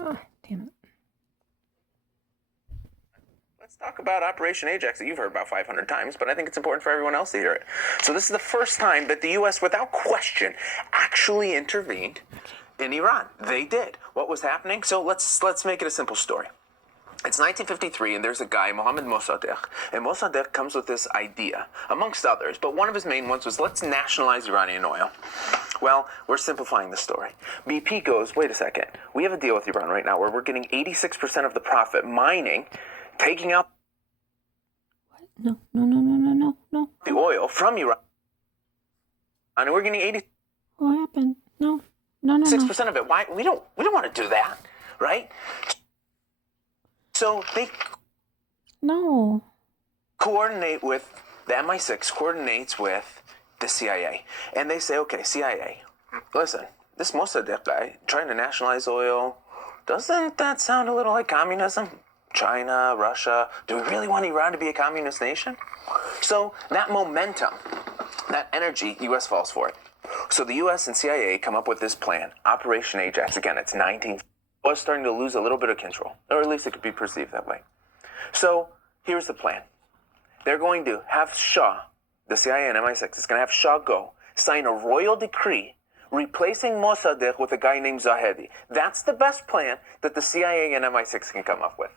Oh, damn it. Let's talk about Operation Ajax that you've heard about 500 times, but I think it's important for everyone else to hear it. So this is the first time that the U.S., without question, actually intervened in Iran. They did. What was happening? So let's make it a simple story. It's 1953, and there's a guy, Mohammad Mossadegh, and Mossadegh comes with this idea, amongst others, but one of his main ones was, let's nationalize Iranian oil. Well, we're simplifying the story. BP goes, wait a second, we have a deal with Iran right now where we're getting 86% of the profit mining, taking out No. the oil from Iran, and we're getting 86% What happened? No. of it. Why? We don't want to do that, right? So they coordinate with the MI6, coordinates with the CIA, and they say, okay, CIA, listen, this Mossadegh guy trying to nationalize oil, doesn't that sound a little like communism? China, Russia, do we really want Iran to be a communist nation? So that momentum, that energy, U.S. falls for it. So the U.S. and CIA come up with this plan, Operation Ajax. Again, it's 19. Was starting to lose a little bit of control, or at least it could be perceived that way. So here's the plan. They're going to have Shah, the CIA and MI6, is going to have Shah go sign a royal decree replacing Mossadegh with a guy named Zahedi. That's the best plan that the CIA and MI6 can come up with.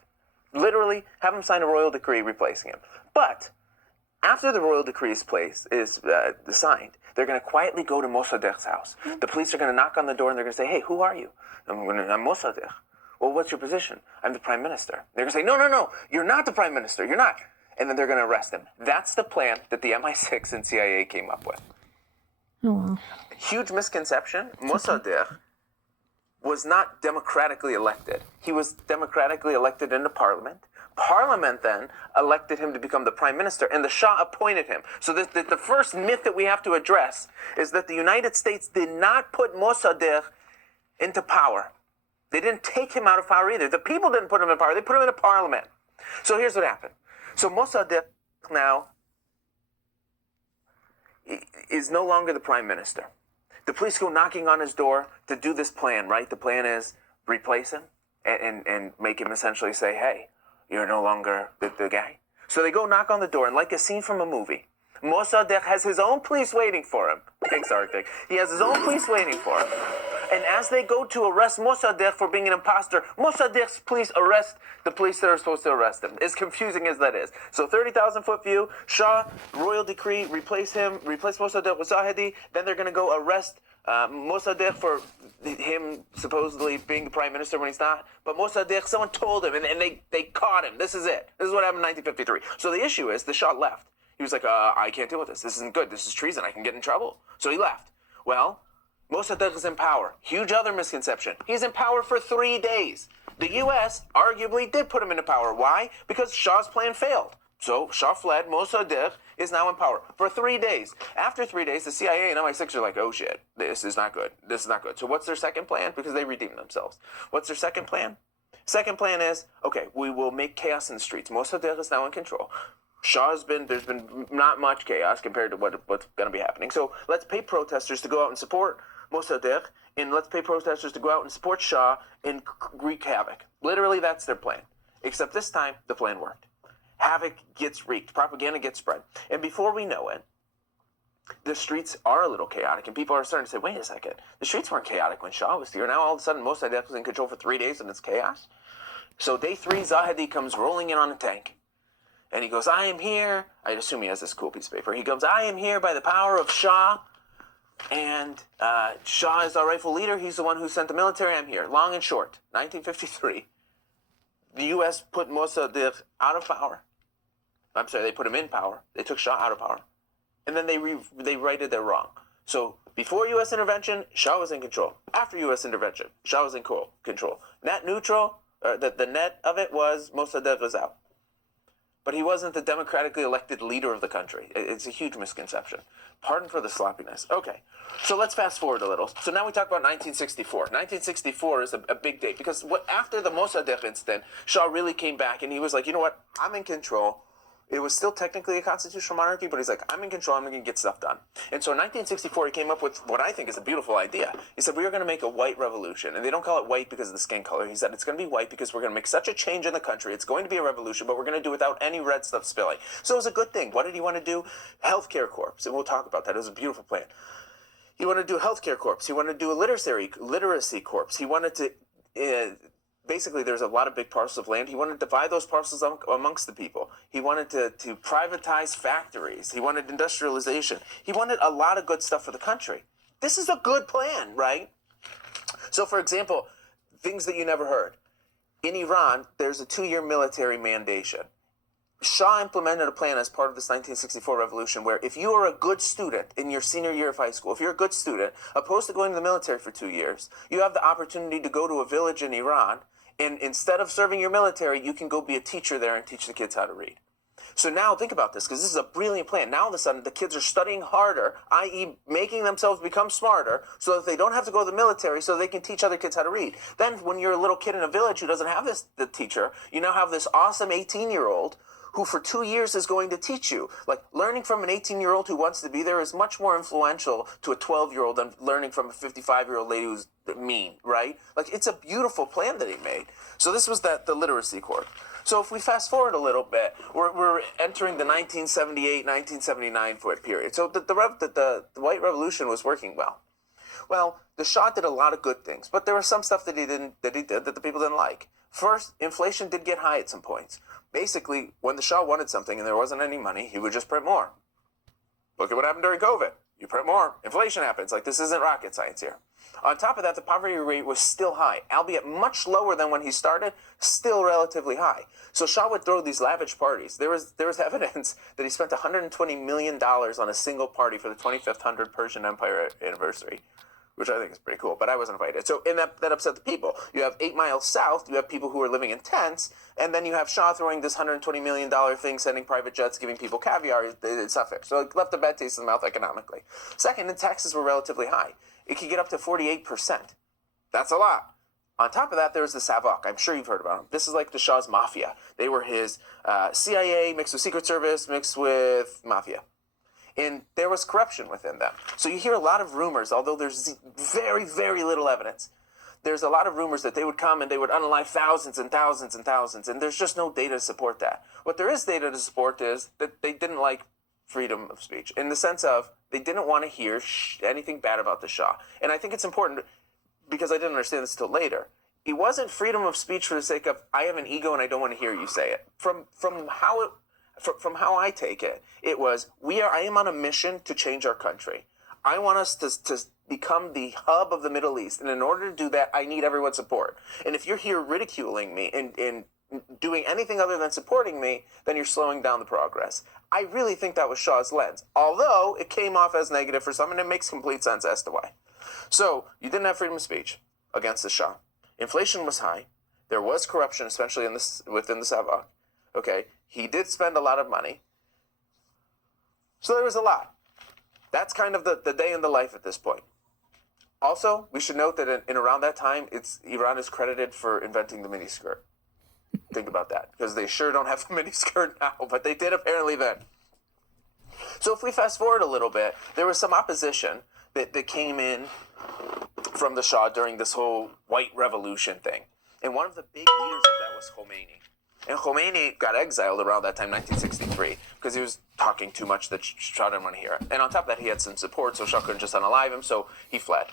Literally, have him sign a royal decree replacing him. But after the royal decree is signed, they're going to quietly go to Mossadegh's house. The police are going to knock on the door and they're going to say, hey, who are you? I'm Mossadegh. Well, what's your position? I'm the prime minister. They're going to say, no, you're not the prime minister. You're not. And then they're going to arrest him. That's the plan that the MI6 and CIA came up with. Oh, well. Huge misconception. Mossadegh was not democratically elected. He was democratically elected into parliament. Parliament then elected him to become the prime minister, and the Shah appointed him. So the first myth that we have to address is that the United States did not put Mossadegh into power. They didn't take him out of power either. The people didn't put him in power. They put him in a parliament. So here's what happened. So Mossadegh now is no longer the prime minister. The police go knocking on his door to do this plan, right? The plan is replace him and make him essentially say, hey, you're no longer the guy. So they go knock on the door, and like a scene from a movie, Mossadegh has his own police waiting for him. Thanks, Arctic. He has his own police waiting for him. And as they go to arrest Mossadegh for being an imposter, Mossadegh's police arrest the police that are supposed to arrest him. As confusing as that is. So 30,000-foot view, Shah, royal decree, replace Mossadegh with Zahedi. Then they're going to go arrest Mossadegh for him supposedly being the prime minister when he's not. But Mossadegh, someone told him, and they caught him. This is it. This is what happened in 1953. So the issue is, the Shah left. He was like, I can't deal with this. This isn't good. This is treason. I can get in trouble. So he left. Well, Mossadegh is in power. Huge other misconception. He's in power for 3 days. The U.S. arguably did put him into power. Why? Because Shah's plan failed. So Shah fled. Mossadegh is now in power for 3 days. After 3 days, the CIA and MI6 are like, oh shit, this is not good. This is not good. So what's their second plan? Because they redeemed themselves. What's their second plan? Second plan is, okay, we will make chaos in the streets. Mossadegh is now in control. There's been not much chaos compared to what's going to be happening. So let's pay protesters to go out and support Mossadegh, and let's pay protesters to go out and support Shah and wreak havoc. Literally, that's their plan. Except this time, the plan worked. Havoc gets wreaked. Propaganda gets spread. And before we know it, the streets are a little chaotic, and people are starting to say, wait a second, the streets weren't chaotic when Shah was here. Now all of a sudden, Mossadegh was in control for 3 days, and it's chaos. So day 3, Zahedi comes rolling in on a tank. And he goes, I am here. I assume he has this cool piece of paper. He goes, I am here by the power of Shah. And Shah is our rightful leader. He's the one who sent the military. I'm here. Long and short, 1953, the U.S. put Mossadegh out of power. I'm sorry, they put him in power. They took Shah out of power. And then they righted their wrong. So before U.S. intervention, Shah was in control. After U.S. intervention, Shah was in control. Net neutral, the net of it was Mossadegh was out. But he wasn't the democratically elected leader of the country. It's a huge misconception. Pardon for the sloppiness. Okay, so let's fast forward a little. So now we talk about 1964. 1964 is a big date because after the Mossadegh incident, Shah really came back and he was like, you know what? I'm in control. It was still technically a constitutional monarchy, but he's like, I'm in control, I'm going to get stuff done. And so in 1964, he came up with what I think is a beautiful idea. He said, we are going to make a white revolution. And they don't call it white because of the skin color. He said, it's going to be white because we're going to make such a change in the country. It's going to be a revolution, but we're going to do it without any red stuff spilling. So it was a good thing. What did he want to do? Healthcare corps. And we'll talk about that. It was a beautiful plan. He wanted to do a healthcare corps. He wanted to do a literacy corps. He wanted to... basically, there's a lot of big parcels of land. He wanted to divide those parcels amongst the people. He wanted to privatize factories. He wanted industrialization. He wanted a lot of good stuff for the country. This is a good plan, right? So, for example, things that you never heard. In Iran, there's a 2-year military mandation. Shah implemented a plan as part of this 1964 revolution where if you are a good student in your senior year of high school, if you're a good student, opposed to going to the military for 2 years, you have the opportunity to go to a village in Iran, and instead of serving your military, you can go be a teacher there and teach the kids how to read. So now think about this, because this is a brilliant plan. Now all of a sudden, the kids are studying harder, i.e. making themselves become smarter, so that they don't have to go to the military, so they can teach other kids how to read. Then when you're a little kid in a village who doesn't have the teacher, you now have this awesome 18-year-old who for 2 years is going to teach you. Like, learning from an 18-year-old who wants to be there is much more influential to a 12-year-old than learning from a 55-year-old lady who's mean, right? Like, it's a beautiful plan that he made. So this was the literacy corps. So if we fast forward a little bit, we're entering the 1978, 1979 period. So the White Revolution was working well. Well, the Shah did a lot of good things, but there was some stuff that he did that the people didn't like. First, inflation did get high at some points. Basically, when the Shah wanted something and there wasn't any money, he would just print more. Look at what happened during COVID. You print more, inflation happens. Like, this isn't rocket science here. On top of that, the poverty rate was still high, albeit much lower than when he started, still relatively high. So Shah would throw these lavish parties. There was evidence that he spent $120 million on a single party for the 2500 Persian Empire anniversary, which I think is pretty cool, but I wasn't invited. So that upset the people. You have 8 miles south, you have people who are living in tents, and then you have Shah throwing this $120 million thing, sending private jets, giving people caviar. It's not fair. So it left a bad taste in the mouth economically. Second, the taxes were relatively high. It could get up to 48%. That's a lot. On top of that, there was the Savak. I'm sure you've heard about him. This is like the Shah's mafia. They were his CIA mixed with Secret Service mixed with mafia. And there was corruption within them. So you hear a lot of rumors, although there's very, very little evidence. There's a lot of rumors that they would come and they would unalive thousands and thousands and thousands, and there's just no data to support that. What there is data to support is that they didn't like freedom of speech, in the sense of they didn't want to hear anything bad about the Shah. And I think it's important, because I didn't understand this until later. It wasn't freedom of speech for the sake of, I have an ego and I don't want to hear you say it. From how I take it, it was, I am on a mission to change our country. I want us to become the hub of the Middle East. And in order to do that, I need everyone's support. And if you're here ridiculing me and doing anything other than supporting me, then you're slowing down the progress. I really think that was Shah's lens. Although it came off as negative for some, and it makes complete sense as to why. So you didn't have freedom of speech against the Shah. Inflation was high. There was corruption, especially within the Savak. Okay, he did spend a lot of money. So there was a lot. That's kind of the day in the life at this point. Also, we should note that in around that time, Iran is credited for inventing the miniskirt. Think about that, because they sure don't have a miniskirt now, but they did apparently then. So if we fast forward a little bit, there was some opposition that came in from the Shah during this whole white revolution thing. And one of the big leaders of that was Khomeini. And Khomeini got exiled around that time, 1963, because he was talking too much that Shah didn't want to hear. And on top of that, he had some support, so Shah couldn't just unalive him, so he fled,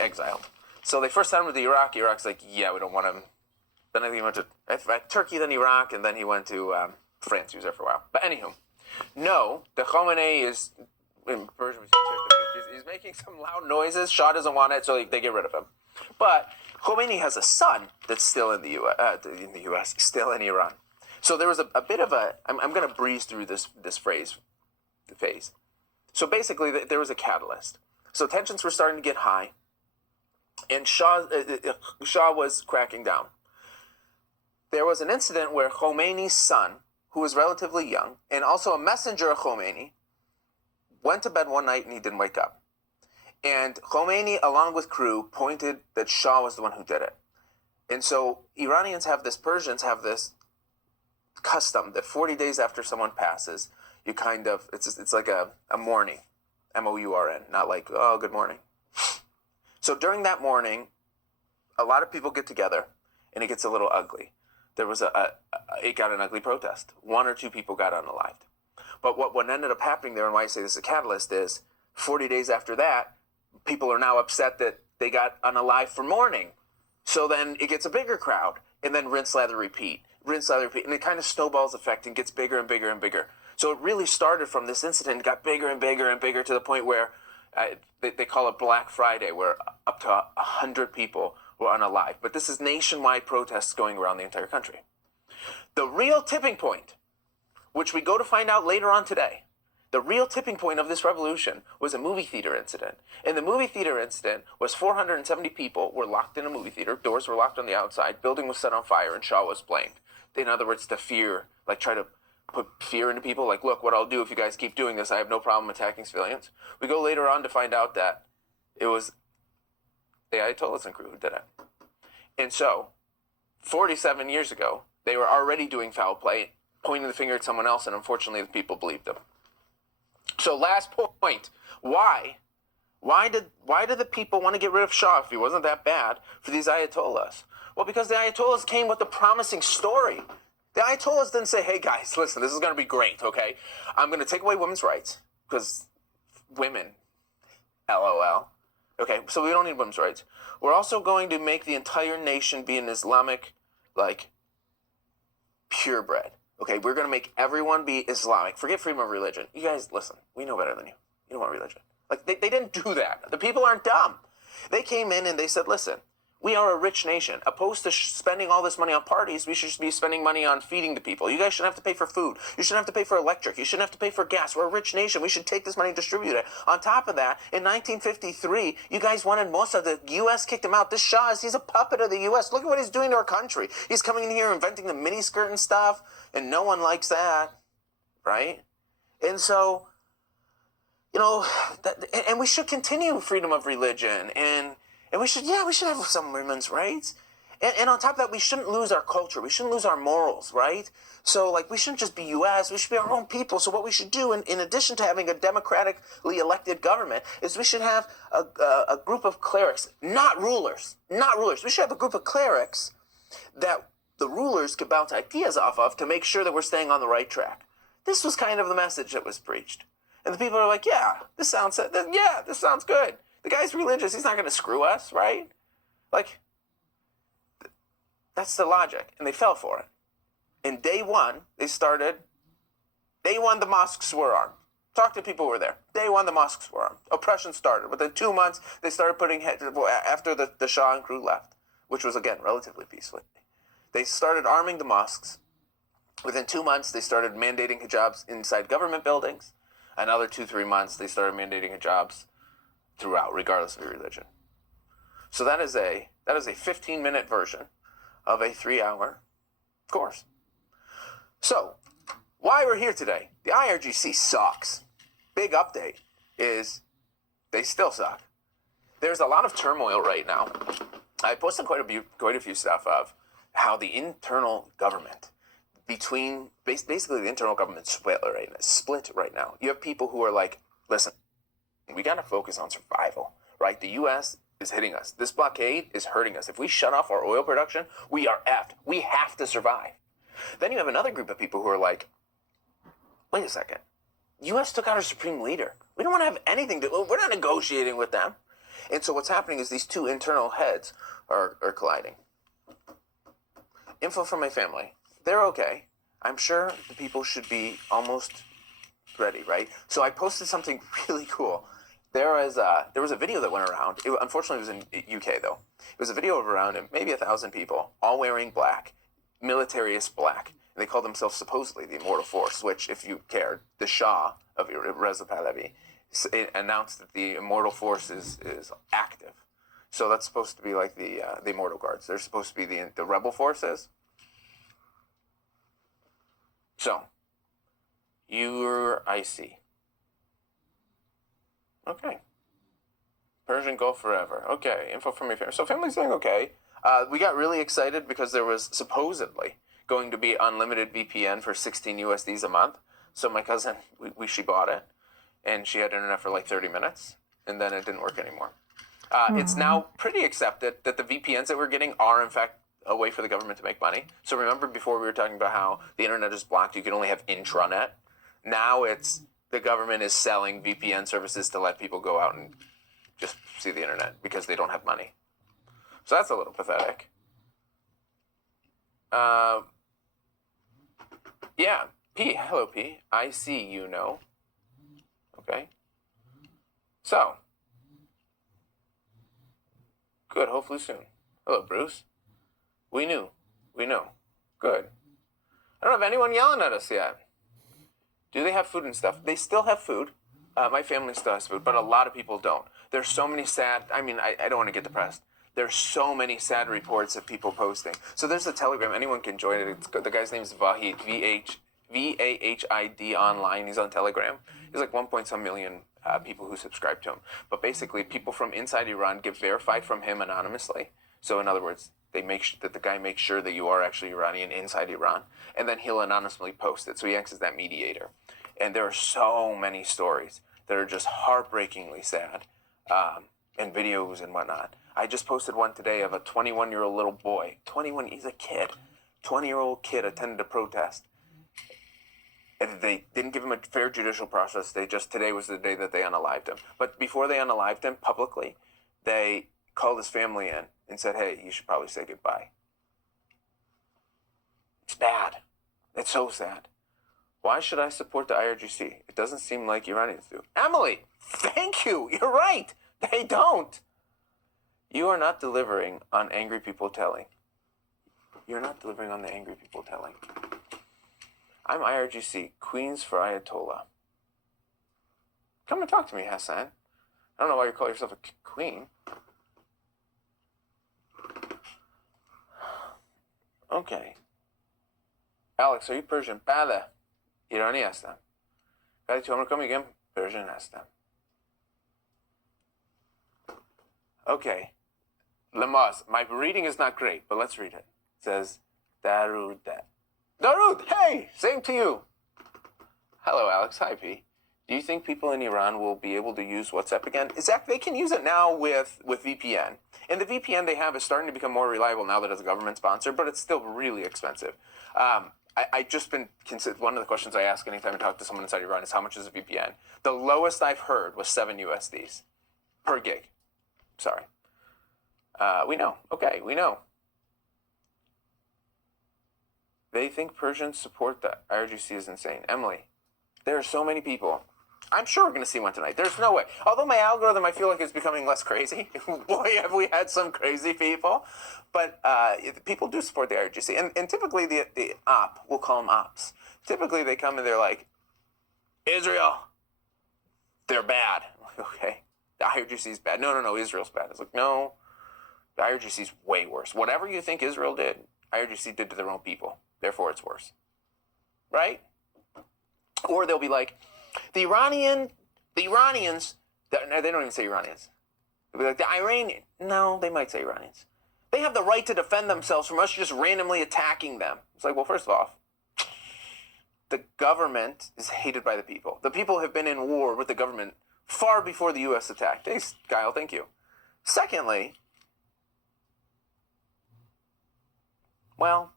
exiled. So they first sent him to Iraq. Iraq's like, yeah, we don't want him. Then I think he went to Turkey, then Iraq, and then he went to France. He was there for a while. But anywho, no, the Khomeini is, in Persian, he's making some loud noises. Shah doesn't want it, so they get rid of him. But Khomeini has a son that's still in the U.S., still in Iran. So there was a bit of a, I'm going to breeze through this phase. So basically, there was a catalyst. So tensions were starting to get high, and Shah was cracking down. There was an incident where Khomeini's son, who was relatively young, and also a messenger of Khomeini, went to bed one night and he didn't wake up. And Khomeini, along with crew, pointed that Shah was the one who did it. And so Persians have this custom that 40 days after someone passes, you kind of, it's like a mourning, M-O-U-R-N, not like, oh, good morning. So during that morning, a lot of people get together, and it gets a little ugly. There was it got an ugly protest. 1 or 2 people got unalived. But what ended up happening there, and why I say this is a catalyst, is 40 days after that, people are now upset that they got unalived for mourning. So then it gets a bigger crowd, and then rinse, lather, repeat. Rinse, lather, repeat. And it kind of snowballs effect and gets bigger and bigger and bigger. So it really started from this incident, got bigger and bigger and bigger to the point where they call it Black Friday, where up to 100 people were unalived. But this is nationwide protests going around the entire country. The real tipping point, which we go to find out later on today, the real tipping point of this revolution was a movie theater incident. And the movie theater incident was 470 people were locked in a movie theater. Doors were locked on the outside. Building was set on fire, and Shaw was blamed. In other words, to fear, like try to put fear into people. Like, look, what I'll do if you guys keep doing this, I have no problem attacking civilians. We go later on to find out that it was the Ayatollahs and crew who did it. And so, 47 years ago, they were already doing foul play, pointing the finger at someone else, and unfortunately the people believed them. So last point, why? Why did the people want to get rid of Shah if he wasn't that bad for these Ayatollahs? Well, because the Ayatollahs came with a promising story. The Ayatollahs didn't say, hey guys, listen, this is going to be great, okay? I'm going to take away women's rights, because women, LOL. Okay, so we don't need women's rights. We're also going to make the entire nation be an Islamic, like, purebred. Okay, we're going to make everyone be Islamic. Forget freedom of religion. You guys, listen, we know better than you. You don't want religion. Like, they didn't do that. The people aren't dumb. They came in and they said, listen, we are a rich nation. Opposed to spending all this money on parties, we should be spending money on feeding the people. You guys shouldn't have to pay for food. You shouldn't have to pay for electric. You shouldn't have to pay for gas. We're a rich nation. We should take this money and distribute it. On top of that, in 1953, you guys wanted Mossad. The U.S. kicked him out. This Shah he's a puppet of the U.S. Look at what he's doing to our country. He's coming in here inventing the miniskirt and stuff, and no one likes that, right? And so, you know, and we should continue freedom of religion, and we should have some women's rights. And on top of that, we shouldn't lose our culture. We shouldn't lose our morals, right? So, like, we shouldn't just be U.S. We should be our own people. So what we should do, in addition to having a democratically elected government, is we should have a group of clerics, not rulers. We should have a group of clerics that the rulers could bounce ideas off of to make sure that we're staying on the right track. This was kind of the message that was preached. And the people are like, this sounds good. The guy's religious. He's not going to screw us, right? Like, that's the logic. And they fell for it. In day one, the mosques were armed. Talk to people who were there. Day one, the mosques were armed. Oppression started. Within 2 months, they started putting after the Shah and crew left, which was, again, relatively peacefully. They started arming the mosques. Within 2 months, they started mandating hijabs inside government buildings. Another 2-3 months, they started mandating hijabs throughout, regardless of your religion. So that is a 15-minute version of a 3-hour course. So, why we're here today? The IRGC sucks. Big update is they still suck. There's a lot of turmoil right now. I posted quite a few stuff of how the internal government between basically the internal government split right now. You have people who are like, listen, we got to focus on survival, right? The U.S. is hitting us. This blockade is hurting us. If we shut off our oil production, we are effed. We have to survive. Then you have another group of people who are like, wait a second. U.S. took out our supreme leader. We don't want to have anything to, we're not negotiating with them. And so what's happening is these two internal heads are colliding. Info from my family. They're okay. I'm sure the people should be almost ready, right? So I posted something really cool. There was a video that went around. Unfortunately, it was in UK, though. It was a video of around maybe 1,000 people, all wearing black, militarist black. And they called themselves supposedly the Immortal Force, which, if you cared, the Shah of Reza Pahlavi announced that the Immortal Force is active. So that's supposed to be like the Immortal Guards. They're supposed to be the rebel forces. So, you're IC. Okay. Persian Gulf forever. Okay. Info from your family. So family's doing okay. We got really excited because there was supposedly going to be unlimited VPN for 16 USDs a month. So my cousin, she bought it, and she had internet for like 30 minutes, and then it didn't work anymore. It's now pretty accepted that the VPNs that we're getting are, in fact, a way for the government to make money. So remember before we were talking about how the internet is blocked, you can only have intranet. Now it's the government is selling VPN services to let people go out and just see the internet because they don't have money. So that's a little pathetic. Yeah, P. Hello, P. I see you know. Okay. So. Good, hopefully soon. Hello, Bruce. We knew. We know. Good. I don't have anyone yelling at us yet. Do they have food and stuff? They still have food. My family still has food, but a lot of people don't. There's so many sad, I don't want to get depressed. There's so many sad reports of people posting. So there's a Telegram. Anyone can join it. The guy's name is Vahid, V-A-H-I-D online. He's on Telegram. He's like 1 million people who subscribe to him. But basically, people from inside Iran get verified from him anonymously. So in other words, they make sure that the guy makes sure that you are actually Iranian inside Iran. And then he'll anonymously post it. So he acts as that mediator. And there are so many stories that are just heartbreakingly sad, and videos and whatnot. I just posted one today of a 21-year-old little boy. 21, he's a kid. 20-year-old kid attended a protest. And they didn't give him a fair judicial process. Today was the day that they unalived him. But before they unalived him publicly, they called his family in and said, hey, you should probably say goodbye. It's bad. It's so sad. Why should I support the IRGC? It doesn't seem like Iranians do. Emily, thank you. You're right. They don't. You are not delivering on angry people telling. You're not delivering on the angry people telling. I'm IRGC, Queens for Ayatollah. Come and talk to me, Hassan. I don't know why you call yourself a queen. Okay. Alex, are you Persian? بله. ایرانی هستم. ولی تو آمریکا میگم Persian هستم. Okay. Lamaz, my reading is not great, but let's read it. It says, Darud. Darud, hey, same to you. Hello, Alex. Hi, P. Do you think people in Iran will be able to use WhatsApp again? Zach, they can use it now with VPN. And the VPN they have is starting to become more reliable now that it's a government sponsor, but it's still really expensive. I just been considered, one of the questions I ask anytime I talk to someone inside Iran is how much is a VPN? The lowest I've heard was 7 USDs per gig. Sorry. We know. Okay, we know. They think Persians support the IRGC is insane. Emily, there are so many people. I'm sure we're going to see one tonight. There's no way. Although my algorithm, I feel like, is becoming less crazy. Boy, have we had some crazy people. But people do support the IRGC. And typically the op, we'll call them ops. Typically they come and they're like, Israel, they're bad. Okay, the IRGC is bad. No, Israel's bad. It's like, no, the IRGC is way worse. Whatever you think Israel did, IRGC did to their own people. Therefore, it's worse. Right? Or they'll be like, the Iranians, they don't even say Iranians. They'll be like, the Iranian. No, they might say Iranians. They have the right to defend themselves from us just randomly attacking them. It's like, well, first off, the government is hated by the people. The people have been in war with the government far before the U.S. attacked. Thanks, Kyle. Thank you. Secondly, well,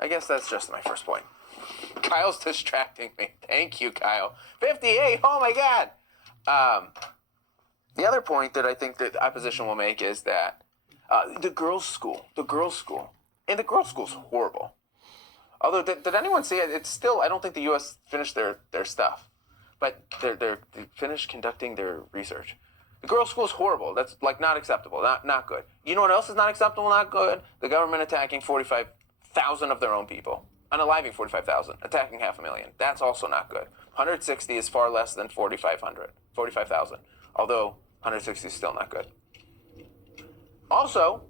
I guess that's just my first point. Kyle's distracting me. Thank you, Kyle. 58. Oh, my God. The other point that I think that the opposition will make is that the girls' school. And the girls' school's horrible. Although, did anyone see it? It's still, I don't think the U.S. finished their stuff. But they finished conducting their research. The girls' school's horrible. That's, like, not acceptable. Not good. You know what else is not acceptable, not good? The government attacking 45,000 of their own people. Unaliving 45,000. Attacking 500,000. That's also not good. 160 is far less than 45,000. Although, 160 is still not good. Also,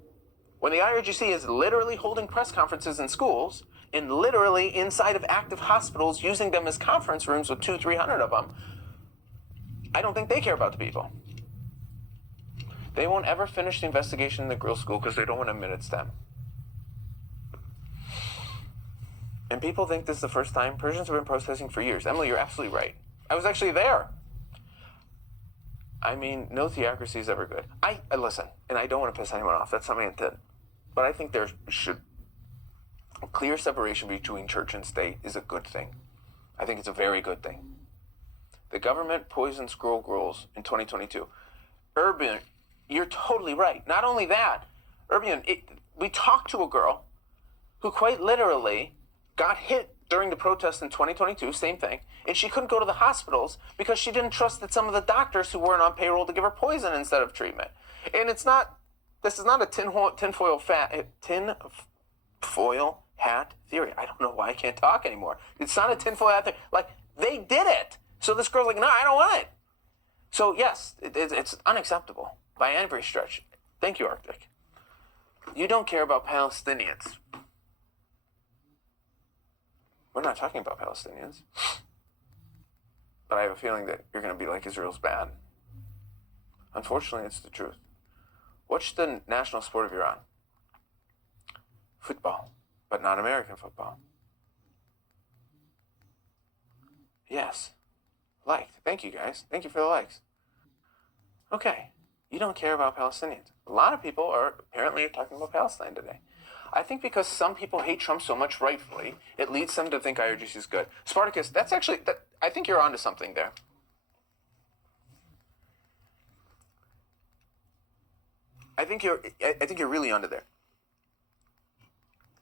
when the IRGC is literally holding press conferences in schools, and literally inside of active hospitals, using them as conference rooms with 200-300 of them, I don't think they care about the people. They won't ever finish the investigation in the girls' school because they don't want to admit it's them. And people think this is the first time. Persians have been protesting for years. Emily, you're absolutely right. I was actually there. I mean, no theocracy is ever good. I listen, and I don't want to piss anyone off. That's not my intent. But I think there should a clear separation between church and state is a good thing. I think it's a very good thing. The government poisoned school girls in 2022. Urban, you're totally right. Not only that, Urban, we talked to a girl who quite literally got hit during the protest in 2022, same thing, and she couldn't go to the hospitals because she didn't trust that some of the doctors who weren't on payroll to give her poison instead of treatment. And this is not a tinfoil hat theory. I don't know why I can't talk anymore. It's not a tinfoil hat theory. Like, they did it. So this girl's like, no, I don't want it. So yes, it's unacceptable by every stretch. Thank you, Arctic. You don't care about Palestinians. We're not talking about Palestinians. But I have a feeling that you're going to be like, Israel's bad. Unfortunately, it's the truth. What's the national sport of Iran? Football, but not American football. Yes. Liked. Thank you, guys. Thank you for the likes. Okay. You don't care about Palestinians. A lot of people are apparently talking about Palestine today. I think because some people hate Trump so much, rightfully, it leads them to think IRGC is good. Spartacus, I think you're onto something there. I think you're really onto there.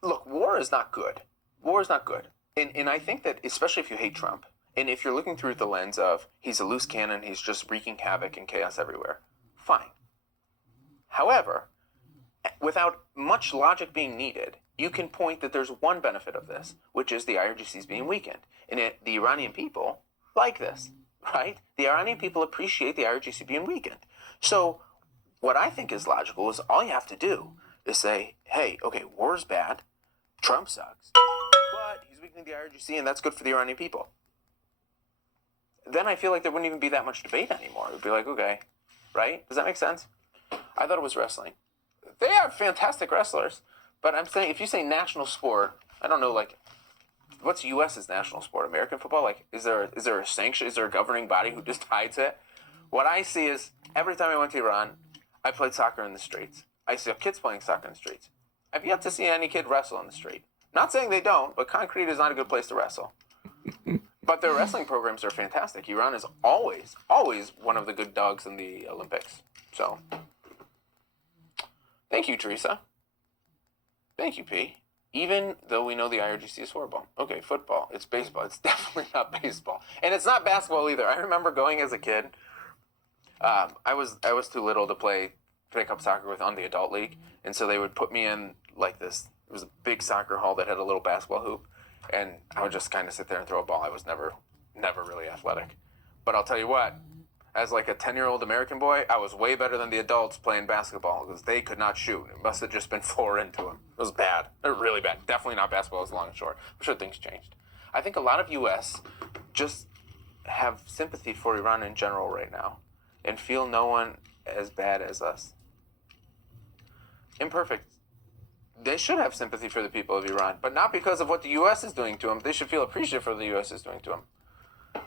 Look, war is not good. War is not good. And I think that, especially if you hate Trump, and if you're looking through the lens of he's a loose cannon, he's just wreaking havoc and chaos everywhere, fine. However, without much logic being needed, you can point that there's one benefit of this, which is the IRGC's being weakened. And the Iranian people like this, right? The Iranian people appreciate the IRGC being weakened. So what I think is logical is all you have to do is say, hey, okay, war's bad, Trump sucks, but he's weakening the IRGC and that's good for the Iranian people. Then I feel like there wouldn't even be that much debate anymore. It would be like, okay, right? Does that make sense? I thought it was wrestling. They are fantastic wrestlers, but I'm saying if you say national sport, I don't know, like, what's U.S.'s national sport? American football? Like, is there a sanction? Is there a governing body who decides it? What I see is every time I went to Iran, I played soccer in the streets. I see kids playing soccer in the streets. I've yet to see any kid wrestle in the street. Not saying they don't, but concrete is not a good place to wrestle. But their wrestling programs are fantastic. Iran is always one of the good dogs in the Olympics. So, thank you, Teresa. Thank you, P. Even though we know the IRGC is horrible. Okay, football. It's baseball. It's definitely not baseball. And it's not basketball either. I remember going as a kid. I was too little to play pickup soccer on the adult league. And so they would put me in like this. It was a big soccer hall that had a little basketball hoop. And I would just kind of sit there and throw a ball. I was never really athletic. But I'll tell you what, as like a 10-year-old American boy, I was way better than the adults playing basketball because they could not shoot. It must have just been 4 into them. It was bad. It was really bad. Definitely not basketball as long and short. I'm sure things changed. I think a lot of U.S. just have sympathy for Iran in general right now and feel no one as bad as us. Imperfect. They should have sympathy for the people of Iran, but not because of what the U.S. is doing to them. They should feel appreciative for what the U.S. is doing to them.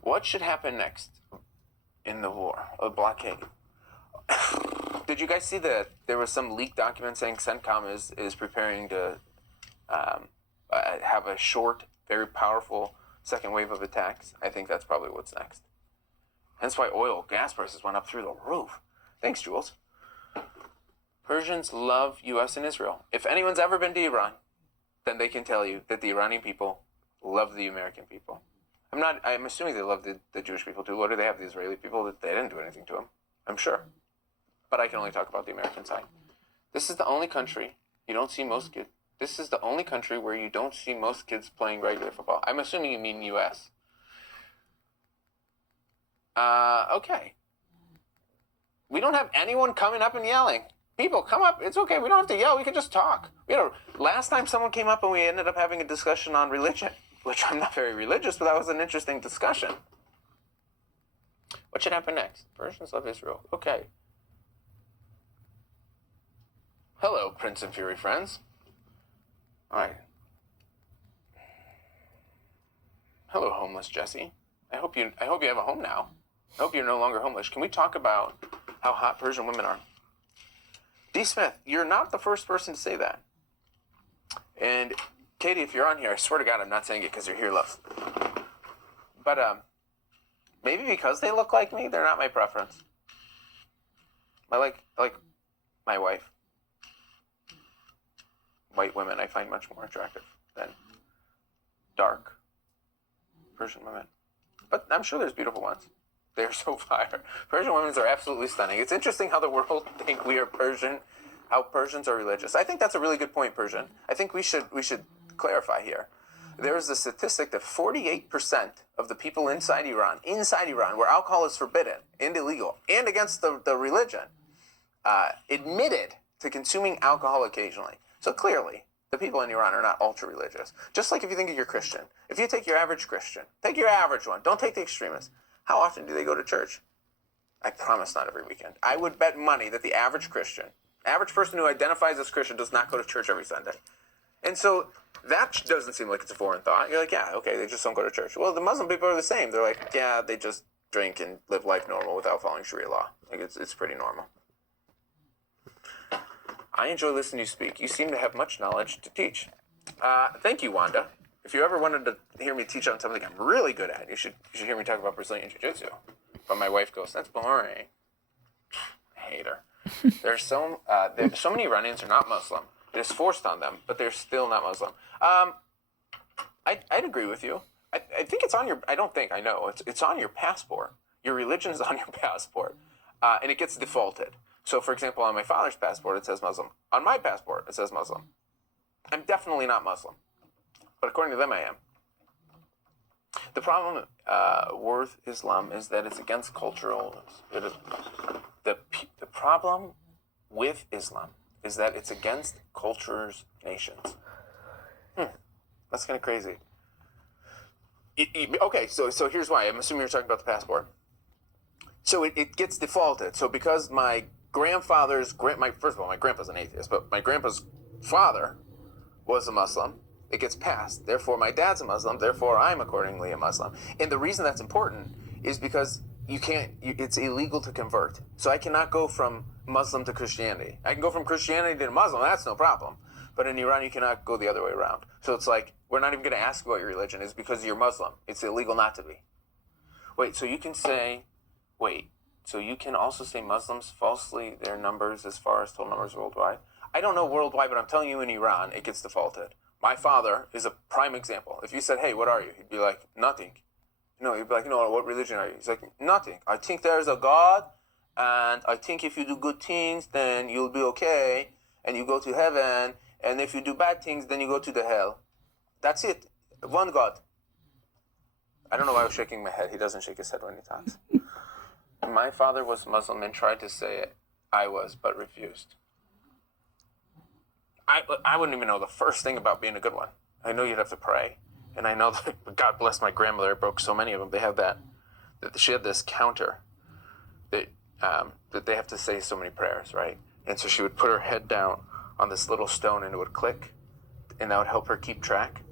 What should happen next in the war, a blockade? Did you guys see that there was some leaked document saying CENTCOM is preparing to have a short, very powerful second wave of attacks? I think that's probably what's next. Hence why gas prices went up through the roof. Thanks, Jules. Persians love U.S. and Israel. If anyone's ever been to Iran, then they can tell you that the Iranian people love the American people. I'm assuming they love the Jewish people too. What do they have, the Israeli people? That they didn't do anything to them, I'm sure. But I can only talk about the American side. This is the only country you don't see most kids. This is the only country where you don't see most kids playing regular football. I'm assuming you mean U.S. Okay. We don't have anyone coming up and yelling. People, come up. It's okay. We don't have to yell. We can just talk. Last time someone came up and we ended up having a discussion on religion, which I'm not very religious, but that was an interesting discussion. What should happen next? Persians love Israel. Okay. Hello, Prince and Fury friends. All right. Hello, homeless Jesse. I hope you have a home now. I hope you're no longer homeless. Can we talk about how hot Persian women are? D. Smith, you're not the first person to say that. And Katie, if you're on here, I swear to God, I'm not saying it because you're here, love. But maybe because they look like me, they're not my preference. I like my wife. White women I find much more attractive than dark Persian women. But I'm sure there's beautiful ones. They're so fire. Persian women are absolutely stunning. It's interesting how the world think we are Persian, how Persians are religious. I think that's a really good point, Persian. I think we should clarify here. There is a statistic that 48% of the people inside Iran, where alcohol is forbidden and illegal and against the religion, admitted to consuming alcohol occasionally. So clearly, the people in Iran are not ultra-religious. Just like if you think of your Christian. If you take your average Christian, take your average one, don't take the extremists. How often do they go to church? I promise not every weekend. I would bet money that the average Christian, average person who identifies as Christian, does not go to church every Sunday. And so that doesn't seem like it's a foreign thought. You're like, yeah, okay, they just don't go to church. Well, the Muslim people are the same. They're like, yeah, they just drink and live life normal without following Sharia law. Like it's pretty normal. I enjoy listening to you speak. You seem to have much knowledge to teach. Thank you, Wanda. If you ever wanted to hear me teach on something I'm really good at, you should hear me talk about Brazilian Jiu-Jitsu. But my wife goes, that's boring. I hate her. There's so many Iranians are not Muslim. It is forced on them, but they're still not Muslim. I'd agree with you. I think it's on your, I don't think, I know. It's on your passport. Your religion is on your passport. And it gets defaulted. So, for example, on my father's passport, it says Muslim. On my passport, it says Muslim. I'm definitely not Muslim. But according to them, I am. The problem with Islam is that it's against cultural... The problem with Islam is that it's against cultures, nations. That's kind of crazy. Okay, so here's why. I'm assuming you're talking about the passport. So it gets defaulted. So because my grandfather's... first of all, my grandpa's an atheist, but my grandpa's father was a Muslim. It gets passed. Therefore, my dad's a Muslim. Therefore, I'm accordingly a Muslim. And the reason that's important is because it's illegal to convert. So I cannot go from Muslim to Christianity. I can go from Christianity to Muslim. That's no problem. But in Iran, you cannot go the other way around. So it's like, we're not even going to ask what your religion is because you're Muslim. It's illegal not to be. So you can also say Muslims falsely their numbers as far as total numbers worldwide? I don't know worldwide, but I'm telling you in Iran, it gets defaulted. My father is a prime example. If you said, hey, what are you? He'd be like, nothing. No, he'd be like, no, what religion are you? He's like, nothing. I think there's a God, and I think if you do good things, then you'll be okay, and you go to heaven, and if you do bad things, then you go to the hell. That's it. One God. I don't know why I was shaking my head. He doesn't shake his head when he talks. My father was Muslim and tried to say it. I was, but refused. I wouldn't even know the first thing about being a good one. I know you'd have to pray. And I know that, God bless my grandmother, I broke so many of them. They have that she had this counter that they have to say so many prayers, right? And so she would put her head down on this little stone and it would click, and that would help her keep track.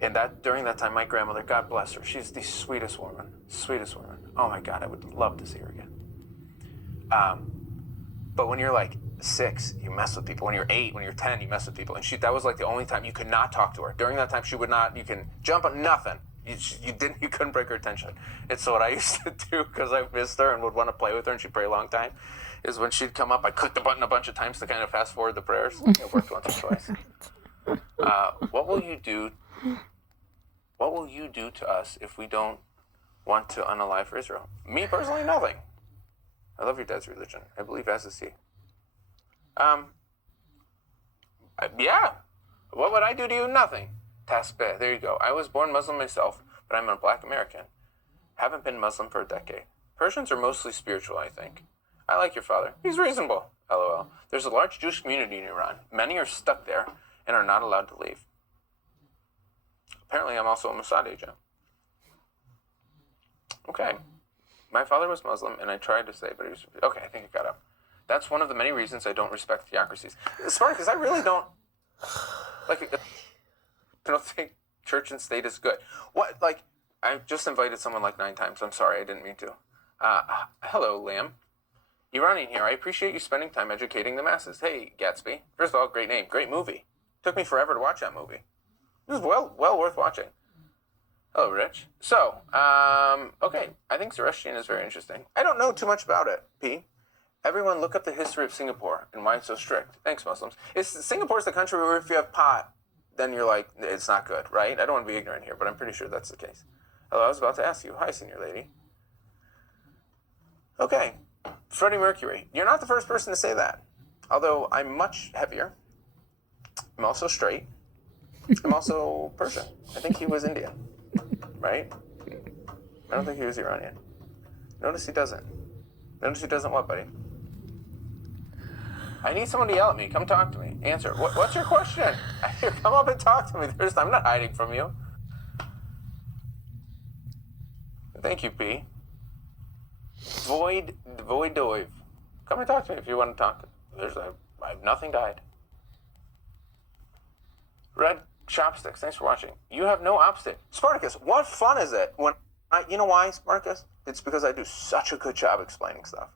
And during that time, my grandmother, God bless her, she's the sweetest woman. Oh my God, I would love to see her again. But when you're like 6, you mess with people. When you're 8, when you're 10, you mess with people. And that was like the only time you could not talk to her. During that time, she would not, you can jump on nothing. You couldn't break her attention. And so what I used to do, because I missed her and would want to play with her and she'd pray a long time, is when she'd come up, I'd click the button a bunch of times to kind of fast forward the prayers. It worked once or twice. What will you do to us if we don't want to unalive Israel? Me personally, nothing. I love your dad's religion. I believe as is he. Yeah. What would I do to you? Nothing. Tasbih. There you go. I was born Muslim myself, but I'm a black American. Haven't been Muslim for a decade. Persians are mostly spiritual, I think. I like your father. He's reasonable. LOL. There's a large Jewish community in Iran. Many are stuck there and are not allowed to leave. Apparently, I'm also a Mossad agent. Okay. My father was Muslim, and I tried to say, but he was... Okay, I think it got up. That's one of the many reasons I don't respect theocracies. It's smart, because I really don't... I don't think church and state is good. I just invited someone like 9 times. I'm sorry, I didn't mean to. Hello, Liam. Iranian here. I appreciate you spending time educating the masses. Hey, Gatsby. First of all, great name, great movie. Took me forever to watch that movie. It was well worth watching. Hello, Rich. So, okay, I think Zoroastrian is very interesting. I don't know too much about it, P. Everyone look up the history of Singapore and why it's so strict. Thanks, Muslims. Singapore's the country where if you have pot, then you're like, it's not good, right? I don't want to be ignorant here, but I'm pretty sure that's the case. Hello, I was about to ask you. Hi, senior lady. Okay, Freddie Mercury. You're not the first person to say that. Although I'm much heavier. I'm also straight. I'm also Persian. I think he was Indian, right? I don't think he was Iranian. Notice he doesn't. Notice he doesn't what, buddy? I need someone to yell at me. Come talk to me. Answer. What's your question? Come up and talk to me. I'm not hiding from you. Thank you, P. Void Dove. Come and talk to me if you want to talk. I have nothing to hide. Red Chopsticks, thanks for watching. You have no opposite. Spartacus, what fun is it when you know why, Spartacus? It's because I do such a good job explaining stuff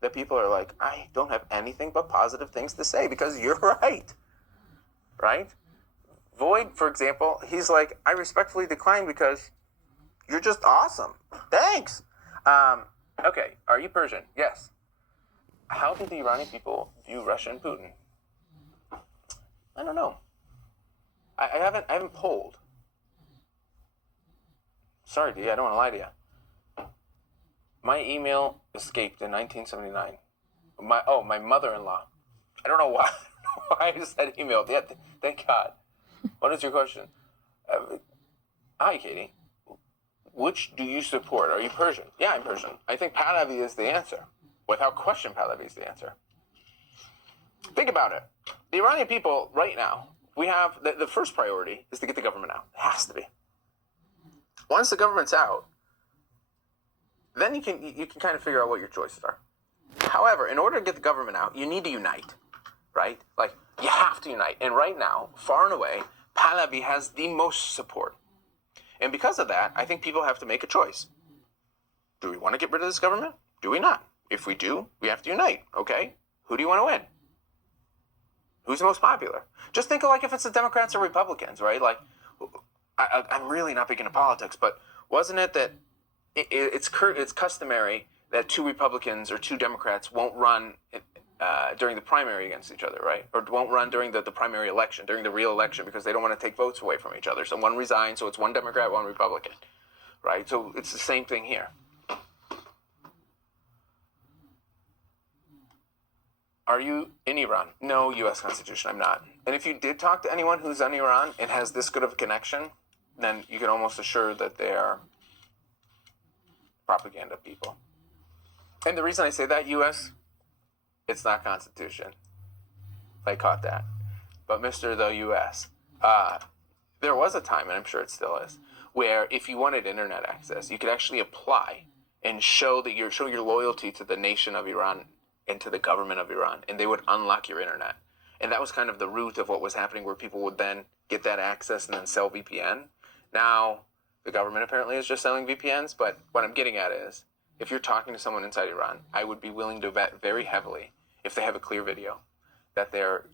that people are like, I don't have anything but positive things to say because you're right. Right? Void, for example, he's like, I respectfully decline because you're just awesome. Thanks. Okay, are you Persian? Yes. How do the Iranian people view Russia and Putin? I don't know. I haven't polled. Sorry, D, I don't want to lie to you. My email escaped in 1979. My mother-in-law. I don't know why. I just said email. Yeah, thank God. What is your question? Hi, Katie. Which do you support? Are you Persian? Yeah, I'm Persian. I think Pahlavi is the answer. Without question, Pahlavi is the answer. Think about it. The Iranian people, right now, we have the first priority is to get the government out. It has to be. Once the government's out, then you can kind of figure out what your choices are. However, in order to get the government out, you need to unite, right? Like, you have to unite. And right now, far and away, Pahlavi has the most support. And because of that, I think people have to make a choice. Do we want to get rid of this government? Do we not? If we do, we have to unite, okay? Who do you want to win? Who's the most popular? Just think of like if it's the Democrats or Republicans, right? Like, I'm really not big into politics, but wasn't it that it's customary that 2 Republicans or 2 Democrats won't run during the primary against each other, right? Or won't run during the primary election, during the real election, because they don't want to take votes away from each other. So one resigns, so it's 1 Democrat, 1 Republican, right? So it's the same thing here. Are you in Iran? No, U.S. Constitution, I'm not. And if you did talk to anyone who's in Iran and has this good of a connection, then you can almost assure that they are propaganda people. And the reason I say that, U.S., it's not Constitution. I caught that. But Mr. the U.S., there was a time, and I'm sure it still is, where if you wanted internet access, you could actually apply and show your loyalty to the nation of Iran and to the government of Iran, and they would unlock your internet. And that was kind of the root of what was happening, where people would then get that access and then sell VPN. Now, the government apparently is just selling VPNs, but what I'm getting at is, if you're talking to someone inside Iran, I would be willing to bet very heavily, if they have a clear video, that they're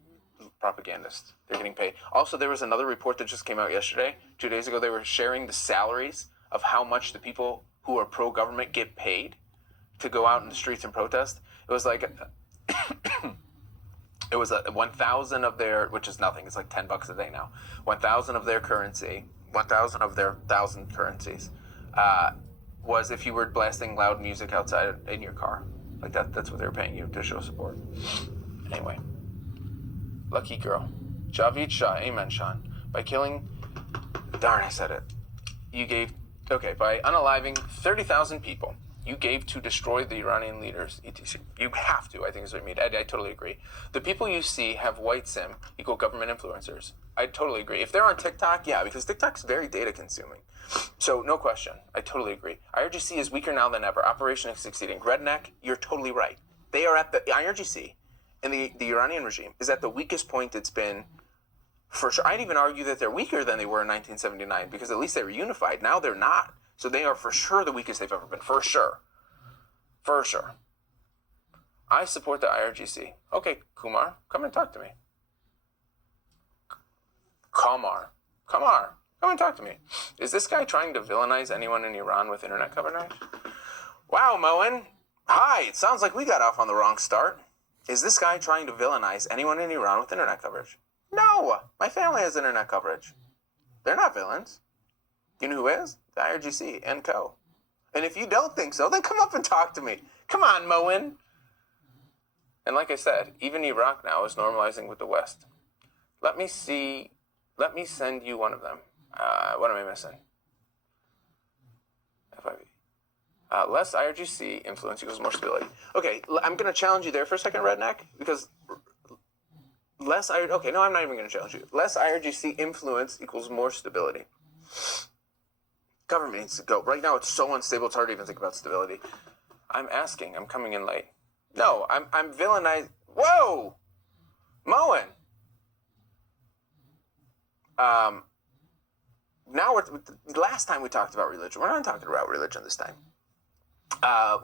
propagandists. They're getting paid. Also, there was another report that just came out yesterday. 2 days ago, they were sharing the salaries of how much the people who are pro-government get paid to go out in the streets and protest. It was like, it was 1,000 of their, which is nothing, it's like $10 a day now. 1,000 of their currency, 1,000 of their 1,000 currencies, was if you were blasting loud music outside in your car. Like that's what they were paying you to show support. Anyway. Lucky girl. Javid Shah, amen, Sean. By killing, darn, I said it. You gave, by unaliving 30,000 people. You gave to destroy the Iranian leaders, etc. You have to, I think is what you mean. I totally agree. The people you see have white sim equal government influencers. I totally agree. If they're on TikTok, yeah, because TikTok's very data consuming. So no question. I totally agree. IRGC is weaker now than ever. Operation is succeeding. Redneck, you're totally right. They are at the IRGC and the Iranian regime is at the weakest point it's been for sure. I'd even argue that they're weaker than they were in 1979 because at least they were unified. Now they're not. So they are for sure the weakest they've ever been. For sure. For sure. I support the IRGC. Okay, Kumar, come and talk to me. Kamar, come and talk to me. Is this guy trying to villainize anyone in Iran with internet coverage? Wow, Moen. Hi, it sounds like we got off on the wrong start. Is this guy trying to villainize anyone in Iran with internet coverage? No, my family has internet coverage. They're not villains. You know who is? The IRGC and co. And if you don't think so, then come up and talk to me. Come on, Moen. And like I said, even Iraq now is normalizing with the West. Let me send you one of them. What am I missing? FIV. Less IRGC influence equals more stability. Okay, I'm going to challenge you there for a second, Redneck, because I'm not even going to challenge you. Less IRGC influence equals more stability. Government needs to go. Right now, it's so unstable, it's hard to even think about stability. I'm coming in late. No, I'm villainized. Whoa! Moen! Now last time we talked about religion. We're not talking about religion this time.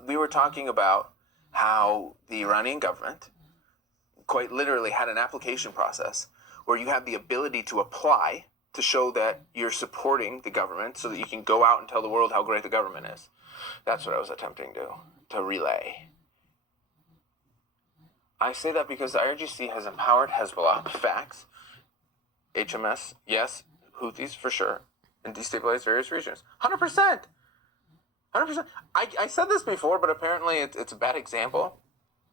We were talking about how the Iranian government quite literally had an application process where you have the ability to apply to show that you're supporting the government so that you can go out and tell the world how great the government is. That's what I was attempting to relay. I say that because the IRGC has empowered Hezbollah. Facts. HMS, yes. Houthis, for sure. And destabilized various regions. 100%. 100%. I said this before, but apparently it's a bad example.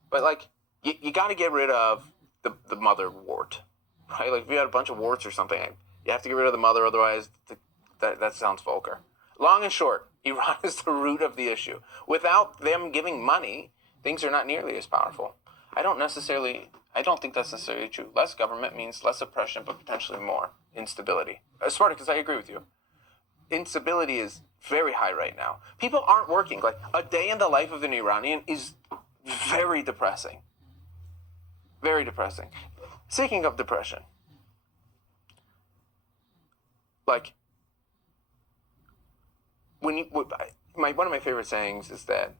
But, like, you got to get rid of the mother wart. Right? Like, if you had a bunch of warts or something, you have to get rid of the mother, otherwise that sounds vulgar. Long and short, Iran is the root of the issue. Without them giving money, things are not nearly as powerful. I don't think that's necessarily true. Less government means less oppression, but potentially more instability. Spartacus, I agree with you. Instability is very high right now. People aren't working. Like, a day in the life of an Iranian is very depressing. Very depressing. Speaking of depression, like, one of my favorite sayings is that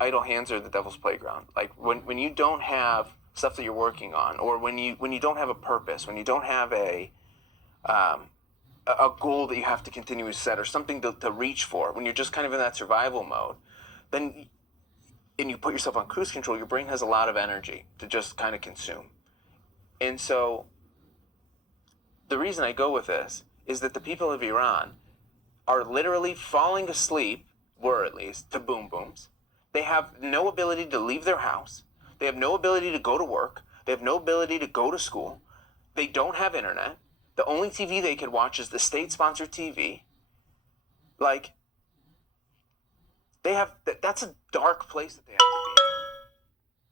idle hands are the devil's playground. Like, when you don't have stuff that you're working on, or when you don't have a purpose, when you don't have a goal that you have to continue to set, or something to reach for, when you're just kind of in that survival mode, then and you put yourself on cruise control, your brain has a lot of energy to just kind of consume. And so the reason I go with this is that the people of Iran are literally falling asleep, were at least, to boom booms. They have no ability to leave their house. They have no ability to go to work. They have no ability to go to school. They don't have internet. The only TV they can watch is the state-sponsored TV. Like, that's a dark place that they have to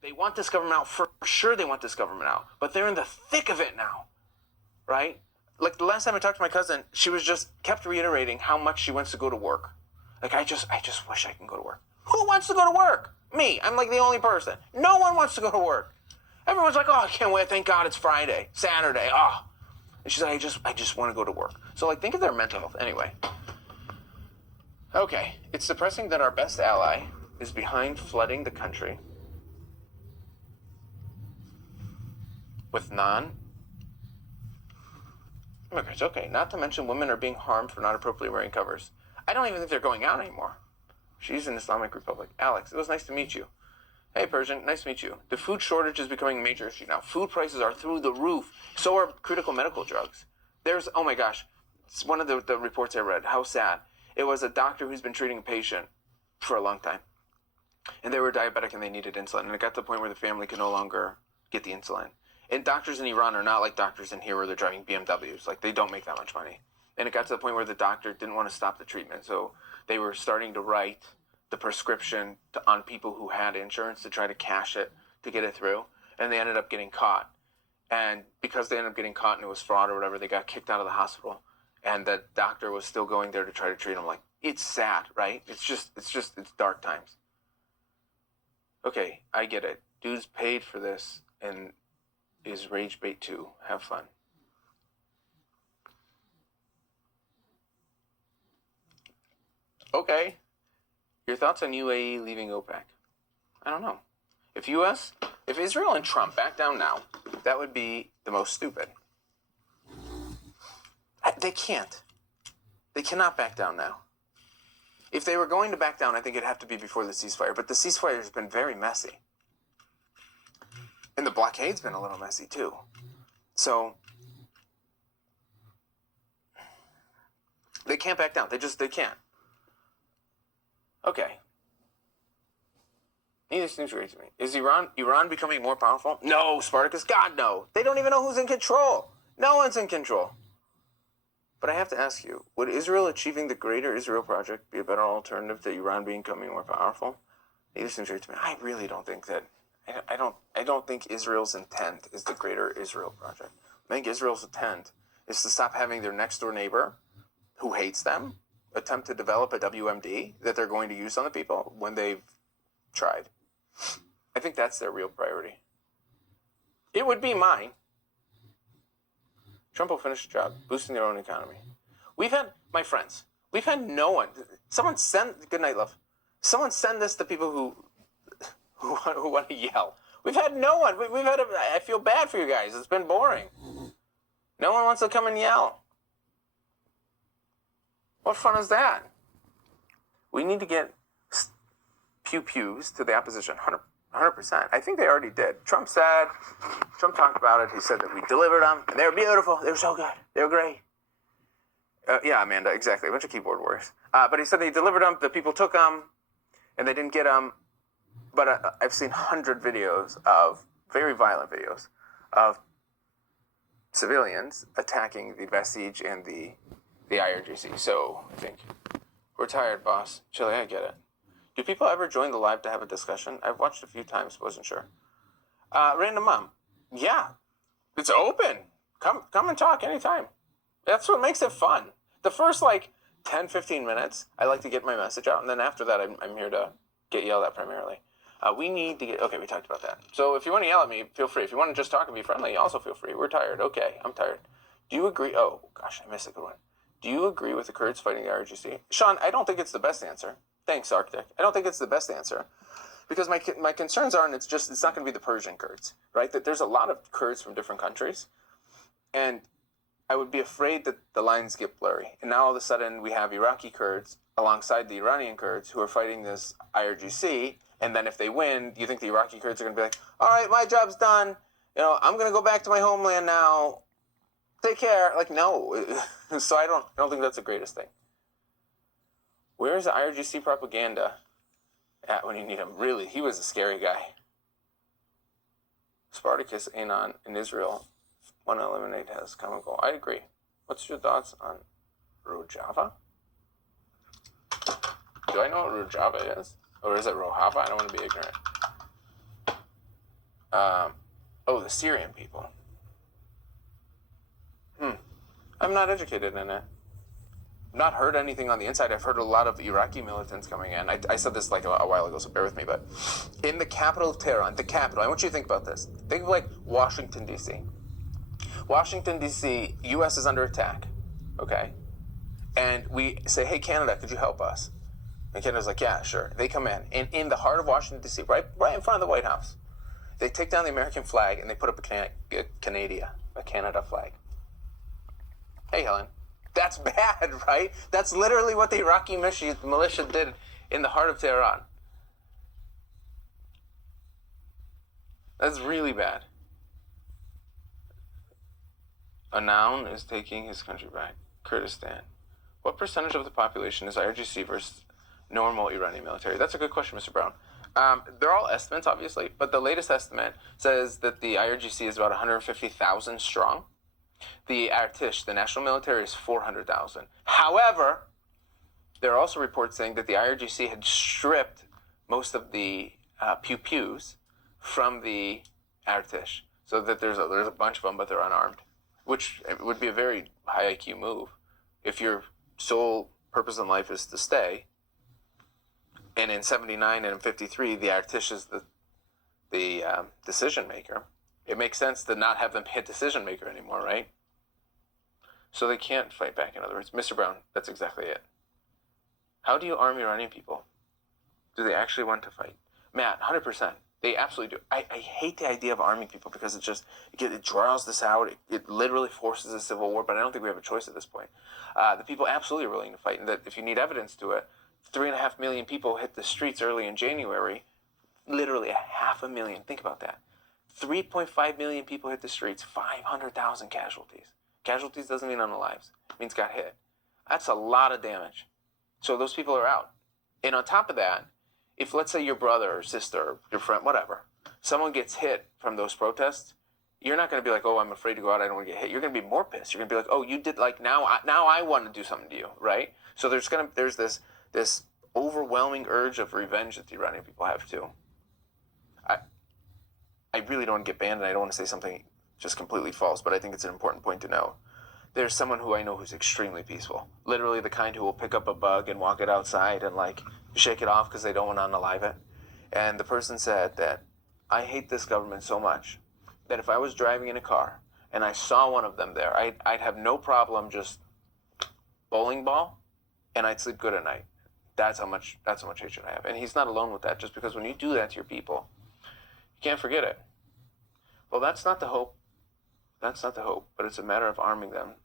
be. They want this government out. For sure they want this government out. But they're in the thick of it now. Right? Like, the last time I talked to my cousin, she was just kept reiterating how much she wants to go to work. Like, I just wish I can go to work. Who wants to go to work? Me. I'm like the only person. No one wants to go to work. Everyone's like, oh, I can't wait. Thank God it's Friday, Saturday. Oh. And she's like, I just want to go to work. So, like, think of their mental health. Anyway. Okay. It's depressing that our best ally is behind flooding the country with non-immigrants. Okay. Not to mention women are being harmed for not appropriately wearing covers. I don't even think they're going out anymore. She's in Islamic Republic. Alex, it was nice to meet you. Hey, Persian, nice to meet you. The food shortage is becoming a major issue now. Food prices are through the roof. So are critical medical drugs. Oh my gosh, it's one of the reports I read. How sad. It was a doctor who's been treating a patient for a long time. And they were diabetic and they needed insulin. And it got to the point where the family could no longer get the insulin. And doctors in Iran are not like doctors in here where they're driving BMWs. Like, they don't make that much money. And it got to the point where the doctor didn't want to stop the treatment. So they were starting to write the prescription on people who had insurance to try to cash it to get it through. And they ended up getting caught. And because they ended up getting caught and it was fraud or whatever, they got kicked out of the hospital. And the doctor was still going there to try to treat them. Like, it's sad, right? It's dark times. Okay, I get it. Dude's paid for this and is rage bait too. Have fun. Okay. Your thoughts on UAE leaving OPEC? I don't know. If Israel and Trump back down now, that would be the most stupid. They can't. They cannot back down now. If they were going to back down, I think it'd have to be before the ceasefire. But the ceasefire has been very messy. And the blockade's been a little messy too. So they can't back down. They can't. Okay. Neither seems great to me. Is Iran becoming more powerful? No, Spartacus. God, no. They don't even know who's in control. No one's in control. But I have to ask you, would Israel achieving the Greater Israel Project be a better alternative to Iran becoming more powerful? Neither seems great to me. I really don't think that. I don't think Israel's intent is the Greater Israel Project. I think Israel's intent is to stop having their next door neighbor, who hates them, attempt to develop a WMD that they're going to use on the people when they've tried. I think that's their real priority. It would be mine. Trump will finish the job, boosting their own economy. We've had no one. Someone send, good night, love. Someone send this to people who want to yell. We've had no one. I feel bad for you guys. It's been boring. No one wants to come and yell. What fun is that? We need to get pew-pews to the opposition, 100%. I think they already did. Trump talked about it. He said that we delivered them, and they were beautiful. They were so good. They were great. Yeah, Amanda, exactly. A bunch of keyboard warriors. But he said they delivered them, the people took them, and they didn't get them. But I've seen 100 videos of, very violent videos, of civilians attacking the Basij and the IRGC. So I think, we're tired, boss. Chili, I get it. Do people ever join the live to have a discussion? I've watched a few times, wasn't sure. Random Mom. Yeah, it's open. Come and talk anytime. That's what makes it fun. The first 10, 15 minutes, I like to get my message out. And then after that, I'm here to get yelled at primarily. We need to get, okay, we talked about that. So if you want to yell at me, feel free. If you want to just talk and be friendly, also feel free. We're tired. Okay, I'm tired. Do you agree? Oh, gosh, I missed a good one. Do you agree with the Kurds fighting the IRGC? Sean, I don't think it's the best answer. Thanks, Arctic. I don't think it's the best answer. Because my concerns aren't, it's not going to be the Persian Kurds, right? That there's a lot of Kurds from different countries. And I would be afraid that the lines get blurry. And now all of a sudden we have Iraqi Kurds alongside the Iranian Kurds who are fighting this IRGC. And then if they win, do you think the Iraqi Kurds are going to be like, all right, my job's done. I'm going to go back to my homeland now. Take care. No. So I don't think that's the greatest thing. Where's the IRGC propaganda at when you need him? Really, he was a scary guy. Spartacus, Anon, in Israel, want to eliminate has come and go. I agree. What's your thoughts on Rojava? Do I know what Rojava is? Or is it Rojava? I don't want to be ignorant. The Syrian people. I'm not educated in it. Not heard anything on the inside. I've heard a lot of Iraqi militants coming in. I said this a while ago, so bear with me. But in the capital of Tehran, the capital, I want you to think about this. Think of Washington, D.C. Washington, D.C., U.S. is under attack, okay? And we say, hey, Canada, could you help us? And Canada's like, yeah, sure. They come in. And in the heart of Washington, D.C., right in front of the White House, they take down the American flag and they put up a Canada flag. Hey, Helen. That's bad, right? That's literally what the Iraqi militia did in the heart of Tehran. That's really bad. A noun is taking his country back. Kurdistan. What percentage of the population is IRGC versus normal Iranian military? That's a good question, Mr. Brown. They're all estimates, obviously, but the latest estimate says that the IRGC is about 150,000 strong. The Artish, the national military, is 400,000. However, there are also reports saying that the IRGC had stripped most of the pew-pews from the Artish, so that there's a bunch of them, but they're unarmed, which would be a very high IQ move. If your sole purpose in life is to stay, and in 79 and in 53, the Artish is the decision maker, it makes sense to not have them be a decision maker anymore, right? So they can't fight back, in other words. Mr. Brown, that's exactly it. How do you arm Iranian people? Do they actually want to fight? Matt, 100%. They absolutely do. I hate the idea of arming people because it draws this out. It literally forces a civil war, but I don't think we have a choice at this point. The people absolutely are willing to fight, and that if you need evidence to it, 3.5 million people hit the streets early in January. Literally 500,000. Think about that. 3.5 million people hit the streets, 500,000 casualties. Casualties doesn't mean unalives. It means got hit. That's a lot of damage. So those people are out. And on top of that, if let's say your brother or sister or your friend, whatever, someone gets hit from those protests, you're not going to be like, oh, I'm afraid to go out, I don't want to get hit. You're going to be more pissed. You're going to be like, oh, you did, like, now I want to do something to you, right? So there's this overwhelming urge of revenge that the Iranian people have too. I really don't want to get banned, and I don't want to say something just completely false, but I think it's an important point to know. There's someone who I know who's extremely peaceful. Literally the kind who will pick up a bug and walk it outside and, like, shake it off because they don't want to unalive it. And the person said that, I hate this government so much that if I was driving in a car and I saw one of them there, I'd have no problem just bowling ball, and I'd sleep good at night. That's how much hatred I have. And he's not alone with that, just because when you do that to your people, you can't forget it. Well, that's not the hope. That's not the hope, but it's a matter of arming them.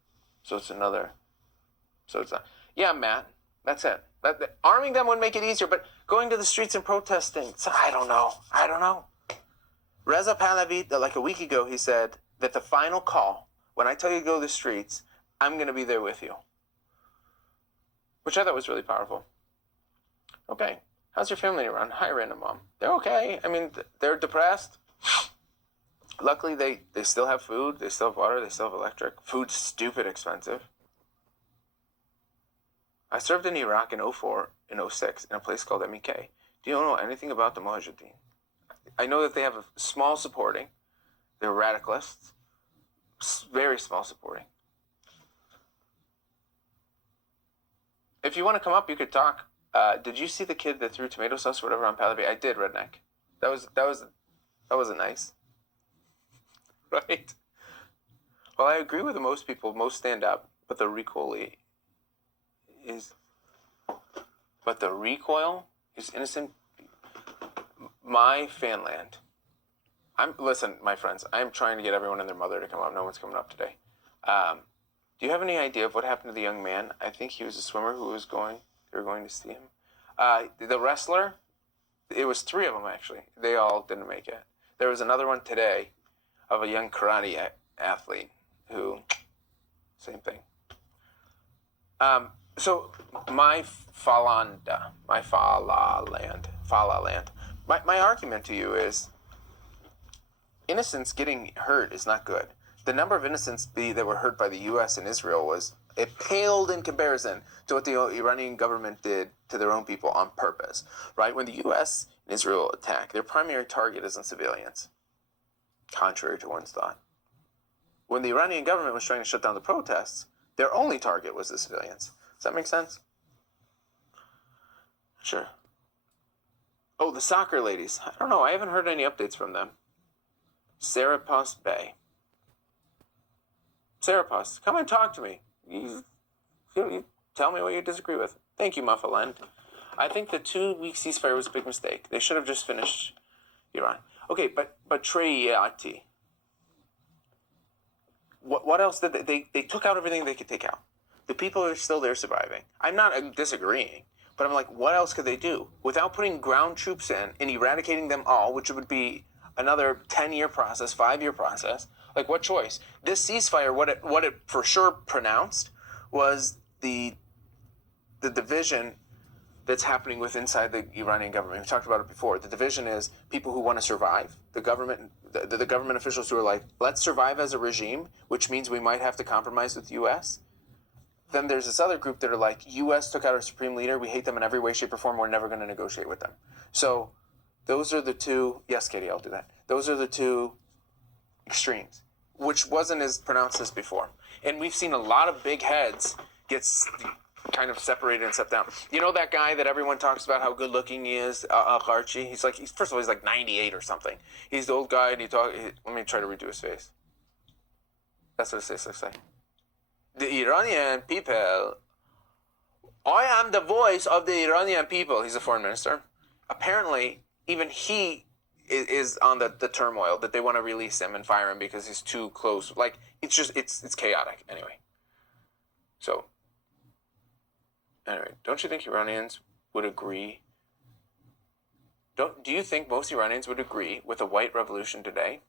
So it's not. Yeah, Matt, that's it. Arming them would make it easier, but going to the streets and protesting, I don't know. Reza Pahlavi, like a week ago, he said that the final call, when I tell you to go to the streets, I'm going to be there with you. Which I thought was really powerful. Okay, how's your family in Iran? Hi, random mom. They're okay. I mean, they're depressed. Luckily, they still have food, they still have water, they still have electric. Food's stupid expensive. I served in Iraq in 04 and 06 in a place called MEK. Do you know anything about the Mujahideen? I know that they have a small supporting. They're radicalists. Very small supporting. If you want to come up, you could talk. Did you see the kid that threw tomato sauce or whatever on Pahlavi? I did, Redneck. That wasn't nice. Right? Well, I agree with most people. Most stand up, but the recoil is innocent. My Fanland. Listen, my friends. I'm trying to get everyone and their mother to come up. No one's coming up today. Do you have any idea of what happened to the young man? I think he was a swimmer who was going. They were going to see him. The wrestler. It was 3 of them actually. They all didn't make it. There was another one today, of a young karate athlete who, same thing. So my Fala land. My argument to you is, innocents getting hurt is not good. The number of innocents that were hurt by the U.S. and Israel it paled in comparison to what the Iranian government did to their own people on purpose, right? When the U.S. and Israel attack, their primary target isn't civilians, contrary to one's thought. When the Iranian government was trying to shut down the protests, their only target was the civilians. Does that make sense? Sure. Oh, the soccer ladies. I don't know. I haven't heard any updates from them. Serapos Bay. Serapos, come and talk to me. You tell me what you disagree with. Thank you, Muffaland. I think the 2-week ceasefire was a big mistake. They should have just finished Iran. Okay, but Treyati. What else did they took out everything they could take out. The people are still there surviving. I'm not disagreeing, but I'm like, what else could they do? Without putting ground troops in and eradicating them all, which would be another 10-year process, 5-year process. Like, what choice? This ceasefire, what it for sure pronounced was the division that's happening with inside the Iranian government. We've talked about it before. The division is people who want to survive. The government officials who are like, let's survive as a regime, which means we might have to compromise with the U.S. Then there's this other group that are like, U.S. took out our supreme leader. We hate them in every way, shape, or form. We're never going to negotiate with them. So those are the two. Yes, Katie, I'll do that. Those are the two extremes, which wasn't as pronounced as before. And we've seen a lot of big heads get kind of separated and stepped down. You know that guy that everyone talks about how good looking he is, Archie? First of all, he's like 98 or something. He's the old guy, and let me try to redo his face. That's what his face looks like. The Iranian people I am the voice of the Iranian people. He's a foreign minister. Apparently, even he is on the turmoil that they want to release him and fire him because he's too close. Like, it's chaotic. Anyway. So, anyway, don't you think Iranians would agree? Do you think most Iranians would agree with a white revolution today?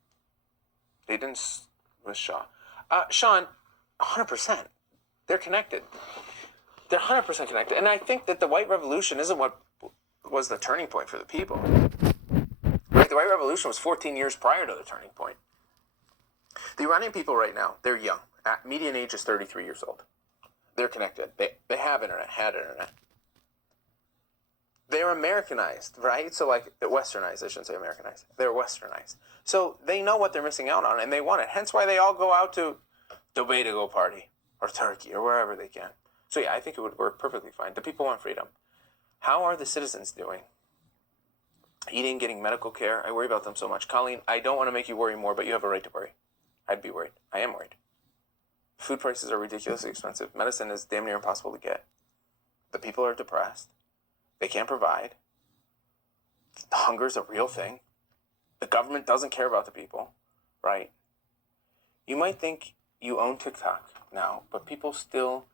They didn't with Shah. Sean, 100%. They're connected. They're 100% connected. And I think that the white revolution isn't what was the turning point for the people. Right? The white revolution was 14 years prior to the turning point. The Iranian people right now, they're young. Median age is 33 years old. They're connected. They have internet, had internet. They're Americanized, right? So like, they're westernized, I shouldn't say Americanized. They're westernized. So they know what they're missing out on and they want it. Hence why they all go out to Dubai to go party or Turkey or wherever they can. So yeah, I think it would work perfectly fine. The people want freedom. How are the citizens doing? Eating, getting medical care. I worry about them so much. Colleen, I don't want to make you worry more, but you have a right to worry. I'd be worried. I am worried. Food prices are ridiculously expensive. Medicine is damn near impossible to get. The people are depressed. They can't provide. Hunger is a real thing. The government doesn't care about the people, right? You might think you own TikTok now, but people still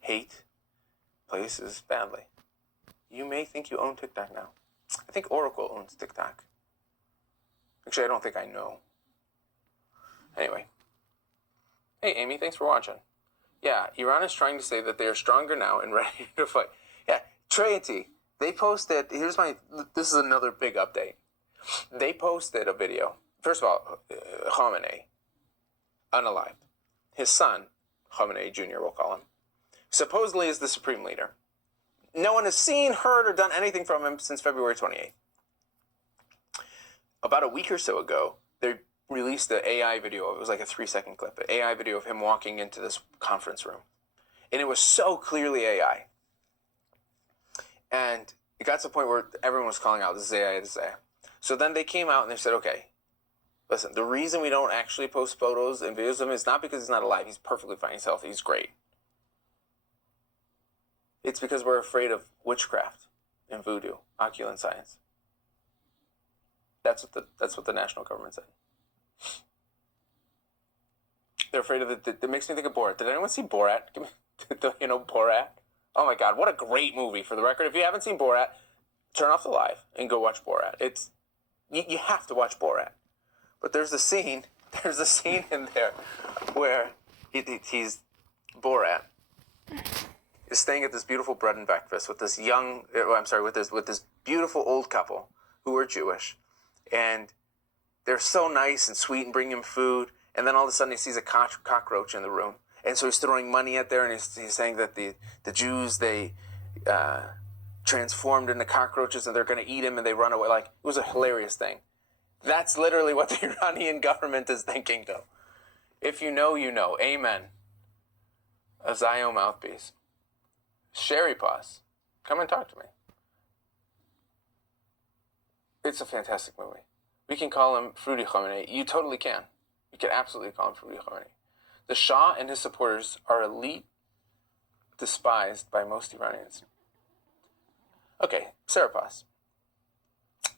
hate places badly. You may think you own TikTok now. I think Oracle owns TikTok. Actually, I don't think I know. Anyway. Hey, Amy, thanks for watching. Yeah, Iran is trying to say that they are stronger now and ready to fight. Yeah, Trey and T, they posted, this is another big update. They posted a video. First of all, Khamenei, unalived. His son, Khamenei Jr., we'll call him, supposedly is the supreme leader. No one has seen, heard, or done anything from him since February 28th. About a week or so ago, they released the AI video. It was like a 3-second clip, an AI video of him walking into this conference room. And it was so clearly AI. And it got to the point where everyone was calling out, this is AI, this is AI. So then they came out and they said, okay, listen, the reason we don't actually post photos and videos of him is not because he's not alive. He's perfectly fine. He's healthy. He's great. It's because we're afraid of witchcraft and voodoo, occult science. That's what the national government said. They're afraid of it. That makes me think of Borat. Did anyone see Borat? You know Borat? Oh my God, what a great movie. For the record, if you haven't seen Borat, turn off the live and go watch Borat. It's you have to watch Borat. But there's a scene in there where he's Borat is staying at this beautiful bread and breakfast with this with this beautiful old couple who are Jewish, and they're so nice and sweet and bring him food, and then all of a sudden he sees a cockroach in the room, and so he's throwing money at there, and he's saying that the Jews, they transformed into cockroaches and they're going to eat him, and they run away. Like, it was a hilarious thing. That's literally what the Iranian government is thinking, though. If you know, you know. Amen. A Zio mouthpiece. Sherry Paws, come and talk to me. It's a fantastic movie. We can call him Fruity Khamenei. You totally can. You can absolutely call him Fruity Khamenei. The Shah and his supporters are elite, despised by most Iranians. Okay, Sarah Paws.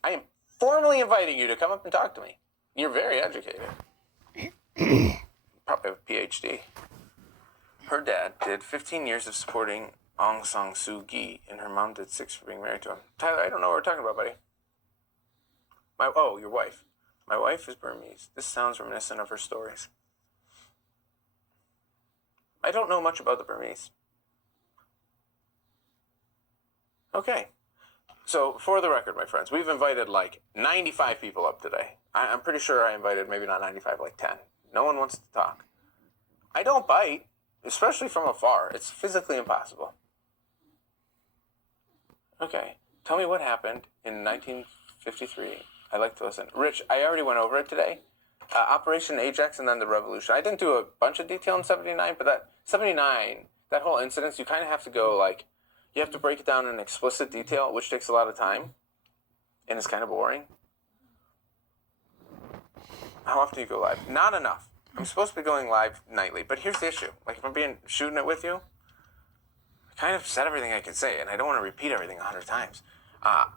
I am formally inviting you to come up and talk to me. You're very educated. Probably have a PhD. Her dad did 15 years of supporting Aung San Suu Kyi, and her mom did 6 for being married to him. Tyler, I don't know what we're talking about, buddy. Your wife. My wife is Burmese. This sounds reminiscent of her stories. I don't know much about the Burmese. Okay. So, for the record, my friends, we've invited like 95 people up today. I'm pretty sure I invited maybe not 95, like 10. No one wants to talk. I don't bite, especially from afar. It's physically impossible. Okay. Tell me what happened in 1953. I'd like to listen. Rich, I already went over it today. Operation Ajax and then the revolution. I didn't do a bunch of detail in 79, but that whole incident, you kind of have to go like, you have to break it down in explicit detail, which takes a lot of time, and it's kind of boring. How often do you go live? Not enough. I'm supposed to be going live nightly, but here's the issue. Like, if I'm shooting it with you, I kind of said everything I could say, and I don't want to repeat everything 100 times.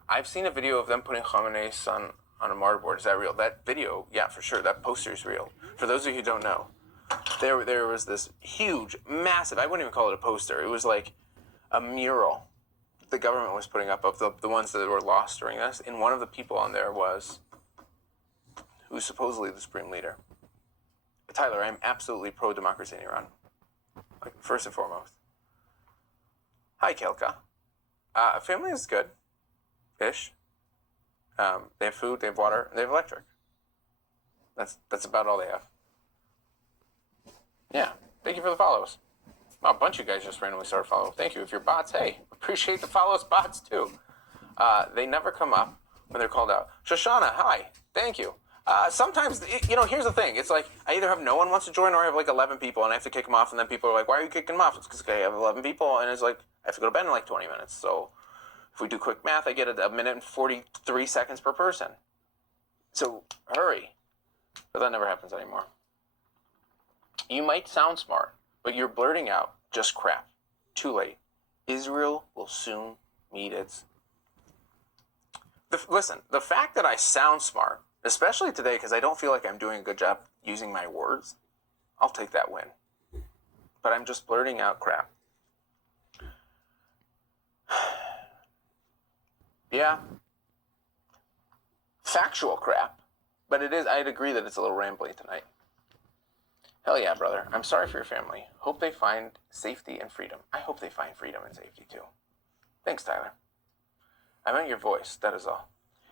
I've seen a video of them putting Khamenei's son on a martyr board. Is that real? That video, yeah, for sure. That poster is real. For those of you who don't know, there was this huge, massive, I wouldn't even call it a poster. It was like a mural the government was putting up of the ones that were lost during this. And one of the people on there was who's supposedly the supreme leader. Tyler, I'm absolutely pro-democracy in Iran. Like, first and foremost. Hi, Kelka. Family is good. Ish. They have food, they have water, and they have electric. That's about all they have. Yeah. Thank you for the follows. Wow, a bunch of you guys just randomly started following. Thank you. If you're bots, hey, appreciate the follows, bots, too. They never come up when they're called out. Shoshana, hi. Thank you. Sometimes, here's the thing. It's like, I either have no one wants to join or I have like 11 people and I have to kick them off. And then people are like, why are you kicking them off? It's because I have 11 people and it's like, I have to go to bed in like 20 minutes. So if we do quick math, I get a minute and 43 seconds per person. So hurry. But that never happens anymore. You might sound smart, but you're blurting out just crap. Too late. Israel will soon meet its... Listen, the fact that I sound smart, especially today because I don't feel like I'm doing a good job using my words, I'll take that win. But I'm just blurting out crap. Yeah. Factual crap. But it is, I'd agree that it's a little rambly tonight. Hell yeah, brother. I'm sorry for your family. Hope they find safety and freedom. I hope they find freedom and safety too. Thanks, Tyler. I meant your voice, that is all.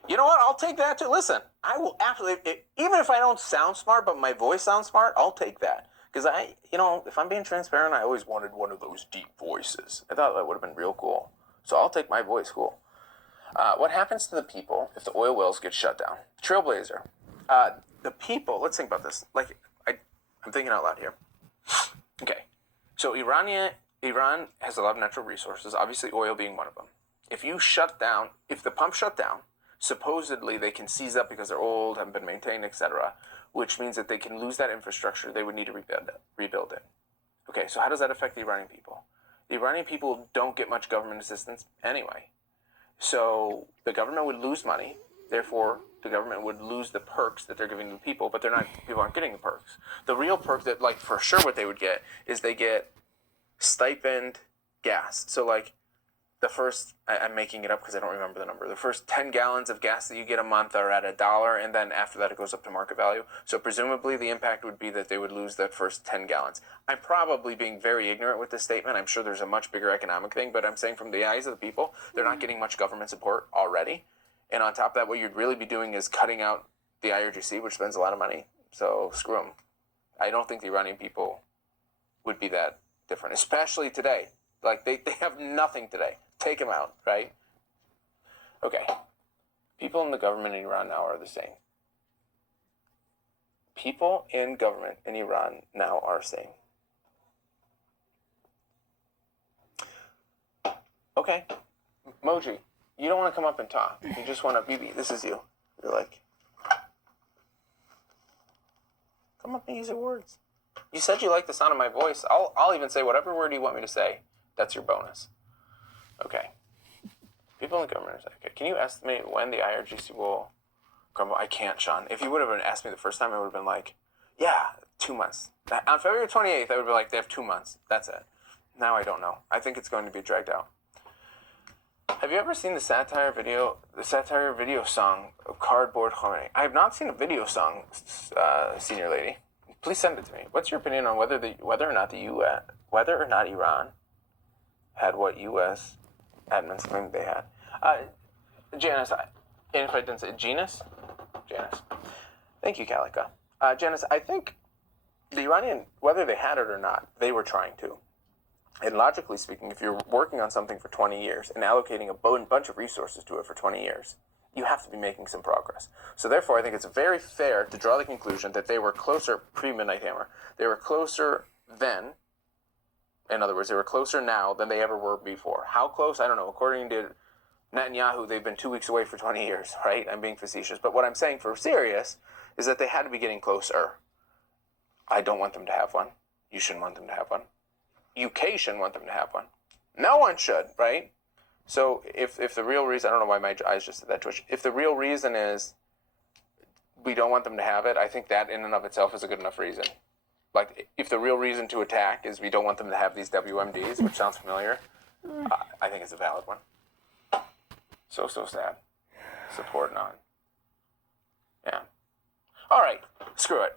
You know what? I'll take that too. Listen, I will absolutely, even if I don't sound smart, but my voice sounds smart, I'll take that. Because if I'm being transparent, I always wanted one of those deep voices. I thought that would have been real cool. So I'll take my voice cool. What happens to the people if the oil wells get shut down? Trailblazer. The people, let's think about this. Like, I'm thinking out loud here. Okay. So Iran has a lot of natural resources, obviously oil being one of them. If the pump shut down, supposedly they can seize up because they're old, haven't been maintained, etc., which means that they can lose that infrastructure. They would need to rebuild it. Okay, so how does that affect the Iranian people? The Iranian people don't get much government assistance anyway. So the government would lose money. Therefore, the government would lose the perks that they're giving to the people, but people aren't getting the perks. The real perk that, like, for sure what they would get is they get stipend gas. So, like, the first, I'm making it up because I don't remember the number, the first 10 gallons of gas that you get a month are at $1, and then after that it goes up to market value. So presumably the impact would be that they would lose that first 10 gallons. I'm probably being very ignorant with this statement. I'm sure there's a much bigger economic thing, but I'm saying from the eyes of the people, they're not getting much government support already. And on top of that, what you'd really be doing is cutting out the IRGC, which spends a lot of money. So screw them. I don't think the Iranian people would be that different, especially today. Like, they have nothing today. Take them out, right? Okay. People in the government in Iran now are the same. People in government in Iran now are the same. Okay. Moji, you don't want to come up and talk. You just want to, Bibi, this is you. You're like, come up and use your words. You said you like the sound of my voice. I'll even say whatever word you want me to say. That's your bonus. Okay. People in the government are like, okay, can you estimate when the IRGC will crumble? I can't, Sean. If you would have asked me the first time, I would have been like, yeah, 2 months. On February 28th, I would be like, they have 2 months. That's it. Now I don't know. I think it's going to be dragged out. Have you ever seen the satire video song of Cardboard Khomeini? I have not seen a video song, senior lady. Please send it to me. What's your opinion on whether or not Iran had what U.S. admins claimed they had? Janice, and if I didn't say Janice. Thank you, Kalika. Janice, I think the Iranian, whether they had it or not, they were trying to. And logically speaking, if you're working on something for 20 years and allocating a bunch of resources to it for 20 years, you have to be making some progress. So therefore, I think it's very fair to draw the conclusion that they were closer pre-Midnight Hammer. They were closer then. In other words, they were closer now than they ever were before. How close? I don't know. According to Netanyahu, they've been 2 weeks away for 20 years, right? I'm being facetious. But what I'm saying for serious is that they had to be getting closer. I don't want them to have one. You shouldn't want them to have one. UK shouldn't want them to have one. No one should, right? So if the real reason, I don't know why my eyes just did that twitch. If the real reason is we don't want them to have it, I think that in and of itself is a good enough reason. Like, if the real reason to attack is we don't want them to have these WMDs, which sounds familiar, I think it's a valid one. So sad. Support none. Yeah. All right. Screw it.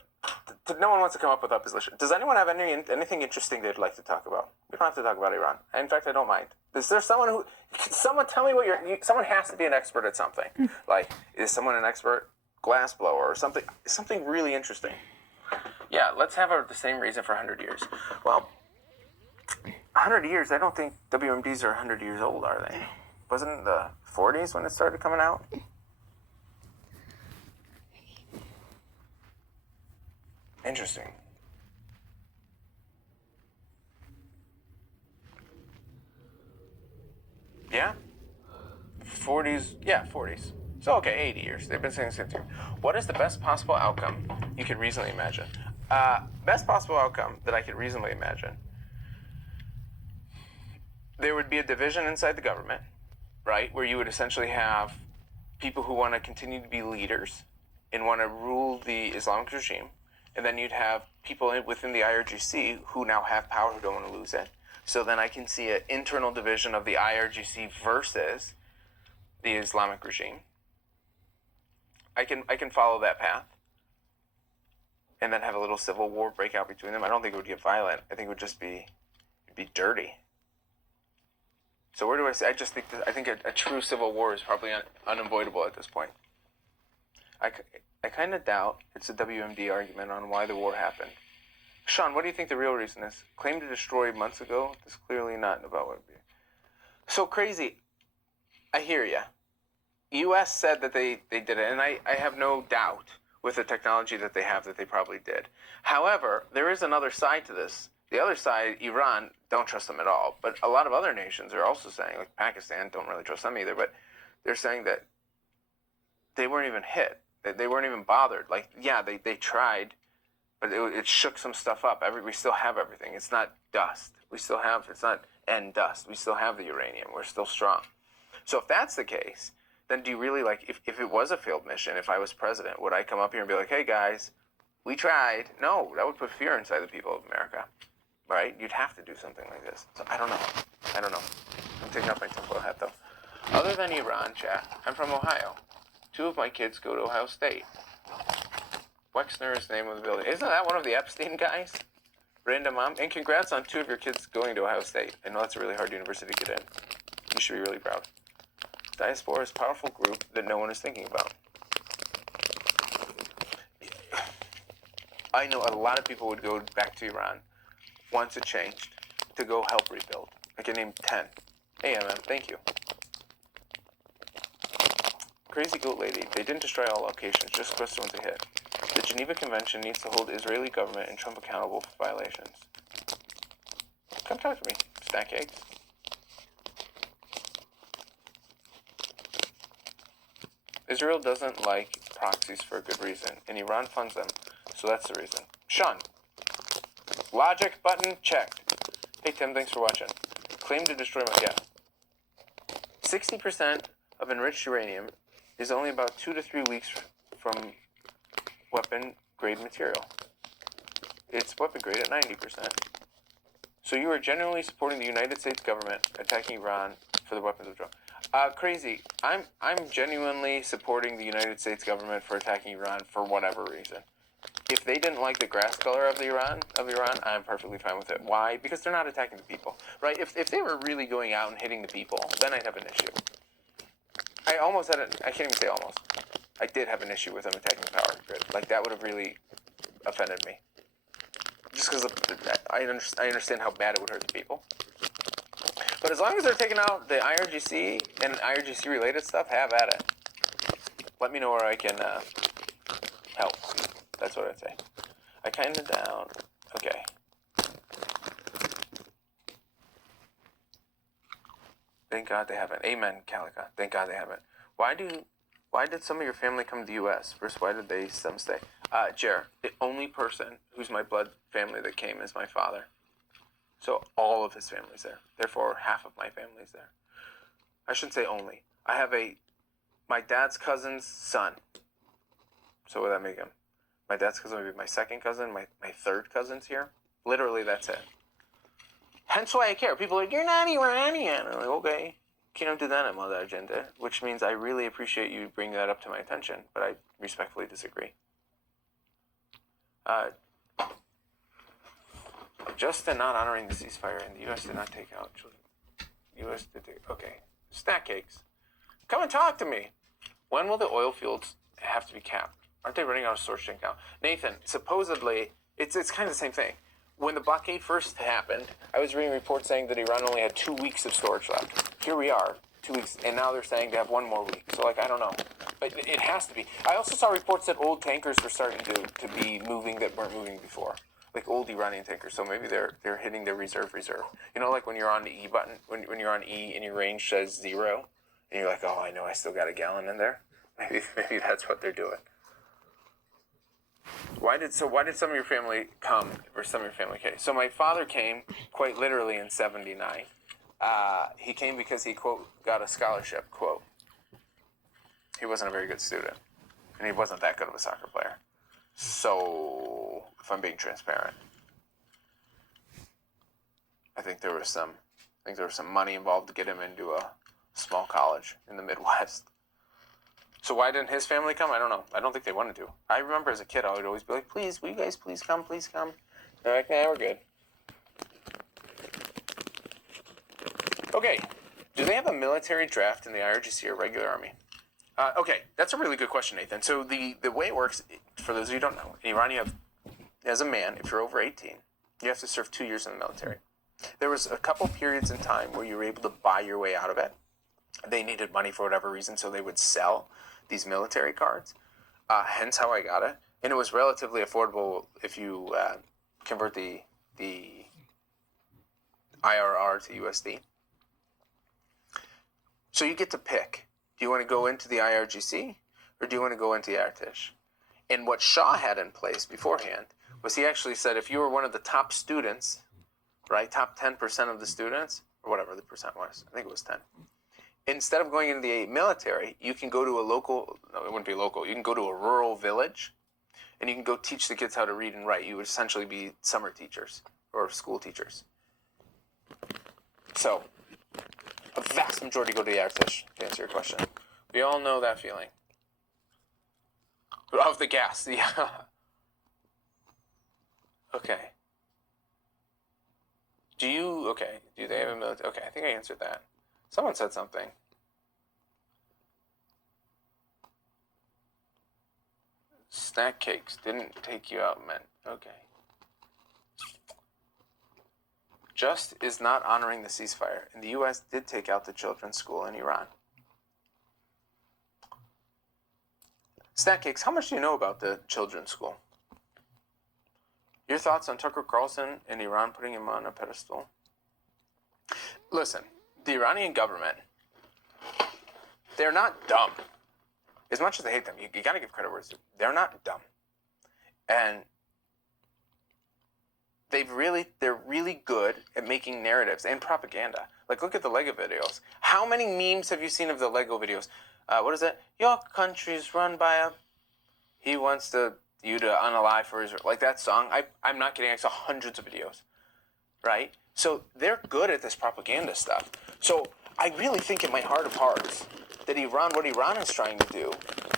No one wants to come up with a position. Does anyone have anything interesting they'd like to talk about? We don't have to talk about Iran. In fact, I don't mind. Is there someone tell me what someone has to be an expert at something. Like, is someone an expert glassblower or something really interesting? Yeah, let's have the same reason for 100 years. Well, 100 years, I don't think WMDs are 100 years old, are they? Wasn't it the 40s when it started coming out? Interesting. Yeah? 40s, yeah, 40s. So, okay, 80 years. They've been saying the same thing. What is the best possible outcome you could reasonably imagine? Best possible outcome that I could reasonably imagine. There would be a division inside the government, right? Where you would essentially have people who want to continue to be leaders and want to rule the Islamic regime. And then you'd have people within the IRGC who now have power who don't want to lose it. So then I can see an internal division of the IRGC versus the Islamic regime. I can follow that path. And then have a little civil war break out between them. I don't think it would get violent. I think it would just be dirty. So where do I say? I think a true civil war is probably unavoidable at this point. I kind of doubt it's a WMD argument on why the war happened. Sean, what do you think the real reason is? Claim to destroy months ago? That's clearly not about what it would be. So crazy. I hear ya. U.S. said that they did it, and I have no doubt with the technology that they have that they probably did. However, there is another side to this. The other side, Iran, don't trust them at all. But a lot of other nations are also saying, like Pakistan, don't really trust them either, but they're saying that they weren't even hit. They weren't even bothered. Like, yeah, they tried, but it shook some stuff up. We still have everything. It's not dust. It's not end dust. We still have the uranium. We're still strong. So if that's the case, then do you really, like, if it was a failed mission, if I was president, would I come up here and be like, hey guys, we tried? No, that would put fear inside the people of America, right? You'd have to do something like this. So I don't know. I'm taking off my tinfoil hat though. Other than Iran, chat, I'm from Ohio. 2 of my kids go to Ohio State. Wexner is the name of the building. Isn't that one of the Epstein guys? Random mom. And congrats on 2 of your kids going to Ohio State. I know that's a really hard university to get in. You should be really proud. Diaspora is a powerful group that no one is thinking about. I know a lot of people would go back to Iran once it changed to go help rebuild. I can name 10. Hey, man, thank you. Crazy Goat Lady, they didn't destroy all locations, just quest the ones they hit. The Geneva Convention needs to hold Israeli government and Trump accountable for violations. Come talk to me, stack eggs. Israel doesn't like proxies for a good reason, and Iran funds them, so that's the reason. Sean, logic button checked. Hey Tim, thanks for watching. Claim to destroy my 60% of enriched uranium is only about 2 to 3 weeks from weapon grade material. It's weapon grade at 90%. So you are genuinely supporting the United States government attacking Iran for the weapons of drone. Crazy. I'm genuinely supporting the United States government for attacking Iran for whatever reason. If they didn't like the grass color of Iran, I'm perfectly fine with it. Why? Because they're not attacking the people, right? If they were really going out and hitting the people, then I'd have an issue. I can't even say almost. I did have an issue with them attacking the power grid. Like, that would have really offended me. Just because I understand how bad it would hurt the people. But as long as they're taking out the IRGC and IRGC related stuff, have at it. Let me know where I can help. That's what I'd say. I kind of down. Okay. Thank God they haven't. Amen, Calica. Thank God they haven't. Why did some of your family come to the U.S.? First, why did some stay? Jer, the only person who's my blood family that came is my father. So all of his family's there. Therefore, half of my family's there. I shouldn't say only. I have my dad's cousin's son. So what would that make him? My dad's cousin would be my second cousin. My third cousin's here. Literally, that's it. Hence why I care. People are like, you're not Iranian. I'm like, okay. Que no te dan maldad, gente. Which means I really appreciate you bringing that up to my attention, but I respectfully disagree. Just in not honoring the ceasefire, and the U.S. did not take out children. U.S. did take... Okay. Snack cakes. Come and talk to me. When will the oil fields have to be capped? Aren't they running out of storage tank now? Nathan, supposedly, it's kind of the same thing. When the blockade first happened, I was reading reports saying that Iran only had 2 weeks of storage left. Here we are, 2 weeks, and now they're saying they have 1 more week. So, I don't know. But it has to be. I also saw reports that old tankers were starting to be moving that weren't moving before. Like old Iranian tankers. So maybe they're hitting their reserve. You know, like when you're on the E button, when you're on E and your range says 0, and you're like, oh, I know I still got a gallon in there. Maybe that's what they're doing. Why did some of your family come, or some of your family came? So my father came quite literally in '79. He came because he, quote, got a scholarship, quote. He wasn't a very good student, and he wasn't that good of a soccer player. So, if I'm being transparent, I think there was some money involved to get him into a small college in the Midwest. So why didn't his family come? I don't know. I don't think they wanted to. I remember as a kid, I would always be like, please, will you guys please come, please come? They're like, nah, we're good. Okay. Do they have a military draft in the IRGC or regular army? Okay, that's a really good question, Nathan. So the way it works, for those of you who don't know, in Iran you have, as a man, if you're over 18, you have to serve 2 years in the military. There was a couple periods in time where you were able to buy your way out of it. They needed money for whatever reason, so they would sell these military cards. Hence how I got it. And it was relatively affordable if you convert the IRR to USD. So you get to pick. Do you want to go into the IRGC or do you want to go into the Artish? And what Shah had in place beforehand was he actually said if you were one of the top students, right, top 10% of the students, or whatever the percent was, I think it was 10. Instead of going into the military, you can go to a local, no, it wouldn't be local, you can go to a rural village and you can go teach the kids how to read and write. You would essentially be summer teachers or school teachers. So, a vast majority go to the Artish, to answer your question. We all know that feeling. Of the gas, yeah. Okay. Do they have a military? Okay, I think I answered that. Someone said something. Snack cakes didn't take you out, men. Okay. Just is not honoring the ceasefire, and the U.S. did take out the children's school in Iran. Snack cakes, how much do you know about the children's school? Your thoughts on Tucker Carlson and Iran putting him on a pedestal? Listen, the Iranian government, they're not dumb. As much as I hate them, you got to give credit where it's due. They're not dumb. And they're really good at making narratives and propaganda. Like, look at the Lego videos. How many memes have you seen of the Lego videos? What is it? Your country's run by a... He wants you to unalive for Israel. Like that song. I'm not kidding. I saw hundreds of videos. Right? So they're good at this propaganda stuff. So I really think in my heart of hearts that what Iran is trying to do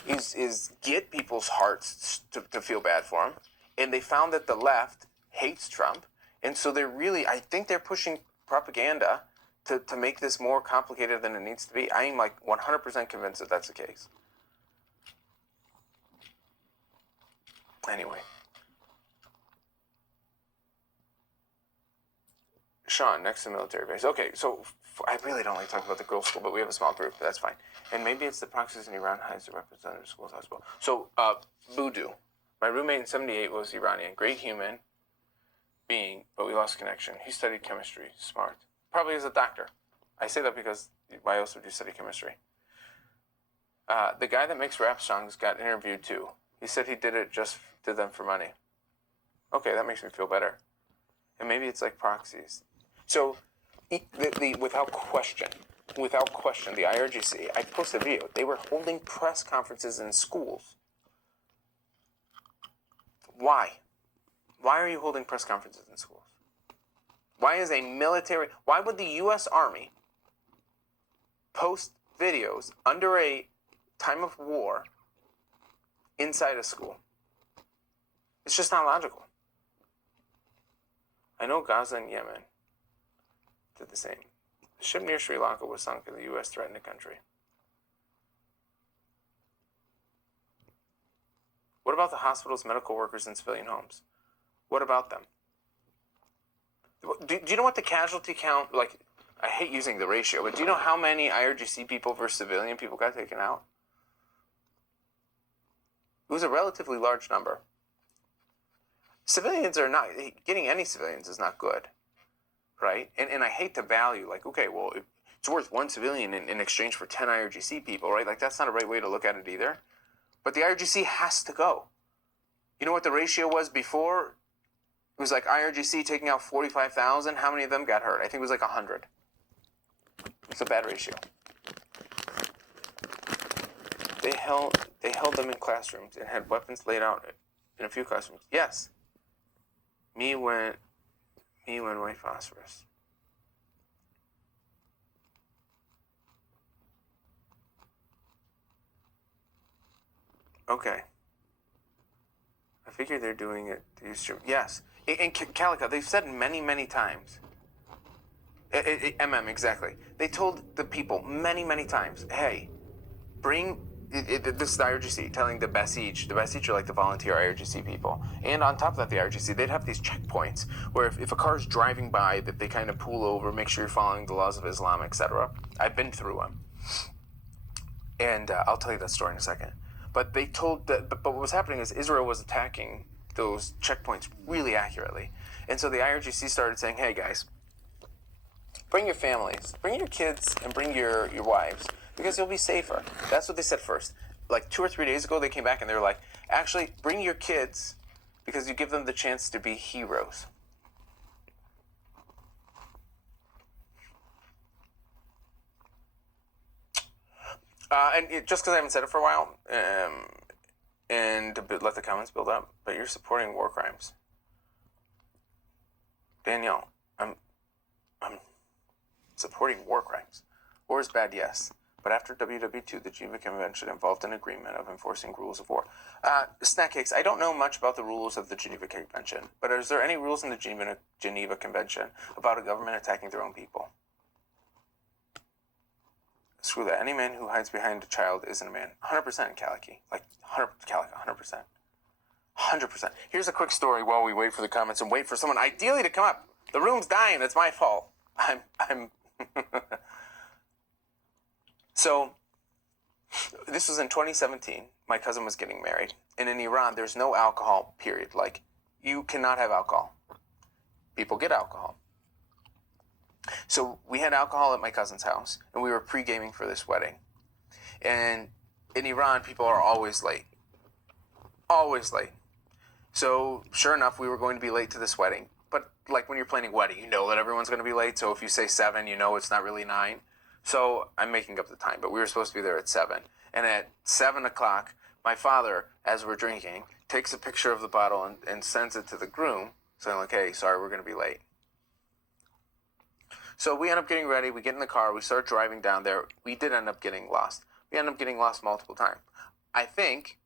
is get people's hearts to feel bad for him. And they found that the left hates Trump. And so I think they're pushing propaganda to make this more complicated than it needs to be. I am 100% convinced that that's the case. Anyway. Sean, next to military base. Okay, so I really don't like talking about the girls' school, but we have a small group. That's fine. And maybe it's the proxies in Iran hides the representative schools as well. So, Voodoo. My roommate in 78 was Iranian. Great human being, but we lost connection. He studied chemistry. Smart. Probably as a doctor. I say that because why else would you study chemistry? The guy that makes rap songs got interviewed too. He said he did them for money. Okay, that makes me feel better. And maybe it's like proxies. So, without question, the IRGC, I posted a video. They were holding press conferences in schools. Why? Why are you holding press conferences in schools? Why would the U.S. Army post videos under a time of war inside a school? It's just not logical. I know Gaza and Yemen did the same. The ship near Sri Lanka was sunk and the U.S. threatened the country. What about the hospitals, medical workers, and civilian homes? What about them? Do you know what the casualty count, like, I hate using the ratio, but do you know how many IRGC people versus civilian people got taken out? It was a relatively large number. Civilians are not, getting any civilians is not good, right? And I hate to value, like, okay, well, it's worth one civilian in exchange for 10 IRGC people, right? Like, that's not a right way to look at it either. But the IRGC has to go. You know what the ratio was before? It was like IRGC taking out 45,000. How many of them got hurt? I think it was like 100. It's a bad ratio. They held them in classrooms and had weapons laid out in a few classrooms. Yes. Me when white phosphorus. Okay. I figure they're doing it to use stream. Yes. In Calico, they've said many, many times. Exactly. They told the people many, many times, hey, bring... this is the IRGC telling the Basij are like the volunteer IRGC people. And on top of that, the IRGC, they'd have these checkpoints where if a car is driving by, that they kind of pull over, make sure you're following the laws of Islam, etc. I've been through them. And I'll tell you that story in a second. But they told that, but what was happening is Israel was attacking those checkpoints really accurately. And so the IRGC started saying, hey guys, bring your families, bring your kids, and bring your wives, because you'll be safer. That's what they said first. Like 2 or 3 days ago, they came back and they were like, actually, bring your kids, because you give them the chance to be heroes. Just because I haven't said it for a while, and to let the comments build up, but you're supporting war crimes. Danielle, I'm supporting war crimes. War is bad, yes. But after WW2, the Geneva Convention involved an agreement of enforcing rules of war. Snack Cakes, I don't know much about the rules of the Geneva Convention, but is there any rules in the Geneva Convention about a government attacking their own people? Screw that. Any man who hides behind a child isn't a man. 100% in Kaliki. Like, 100%. 100%. Here's a quick story while we wait for the comments and wait for someone ideally to come up. The room's dying. It's my fault. I'm So, this was in 2017. My cousin was getting married. And in Iran, there's no alcohol, period. Like, you cannot have alcohol. People get alcohol. So we had alcohol at my cousin's house, and we were pre-gaming for this wedding. And in Iran, people are always late. Always late. So sure enough, we were going to be late to this wedding. But like when you're planning a wedding, you know that everyone's going to be late. So if you say 7, you know it's not really 9. So I'm making up the time, but we were supposed to be there at 7. And at 7 o'clock, my father, as we're drinking, takes a picture of the bottle and sends it to the groom, saying like, hey, sorry, we're going to be late. So we end up getting ready, we get in the car, we start driving down there. We did end up getting lost. We end up getting lost multiple times. I think,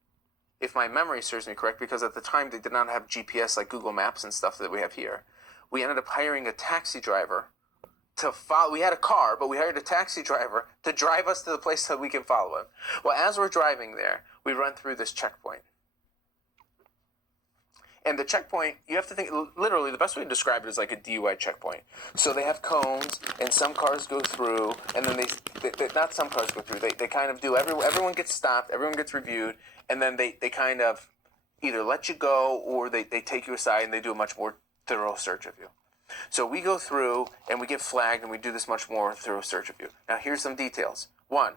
if my memory serves me correct, because at the time they did not have GPS like Google Maps and stuff that we have here, we ended up hiring a taxi driver to follow. We had a car, but we hired a taxi driver to drive us to the place that we can follow him. Well, as we're driving there, we run through this checkpoint. And the checkpoint, you have to think, literally, the best way to describe it is like a DUI checkpoint. So they have cones, and some cars go through, and then they not some cars go through, they kind of do, everyone gets stopped, everyone gets reviewed, and then they kind of either let you go, or they take you aside, and they do a much more thorough search of you. So we go through, and we get flagged, and we do this much more thorough search of you. Now, here's some details. 1,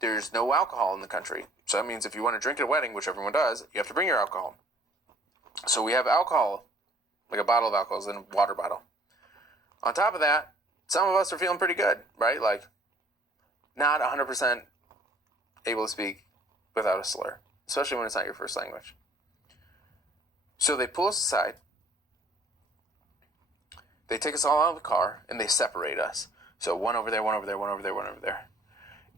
there's no alcohol in the country. So that means if you want to drink at a wedding, which everyone does, you have to bring your alcohol. So we have alcohol, like a bottle of alcohol is in a water bottle, On top of that, some of us are feeling pretty good, right? Like, not 100% able to speak without a slur, especially when it's not your first language. So they pull us aside, they take us all out of the car, and they separate us. So one over there, one over there, one over there, one over there.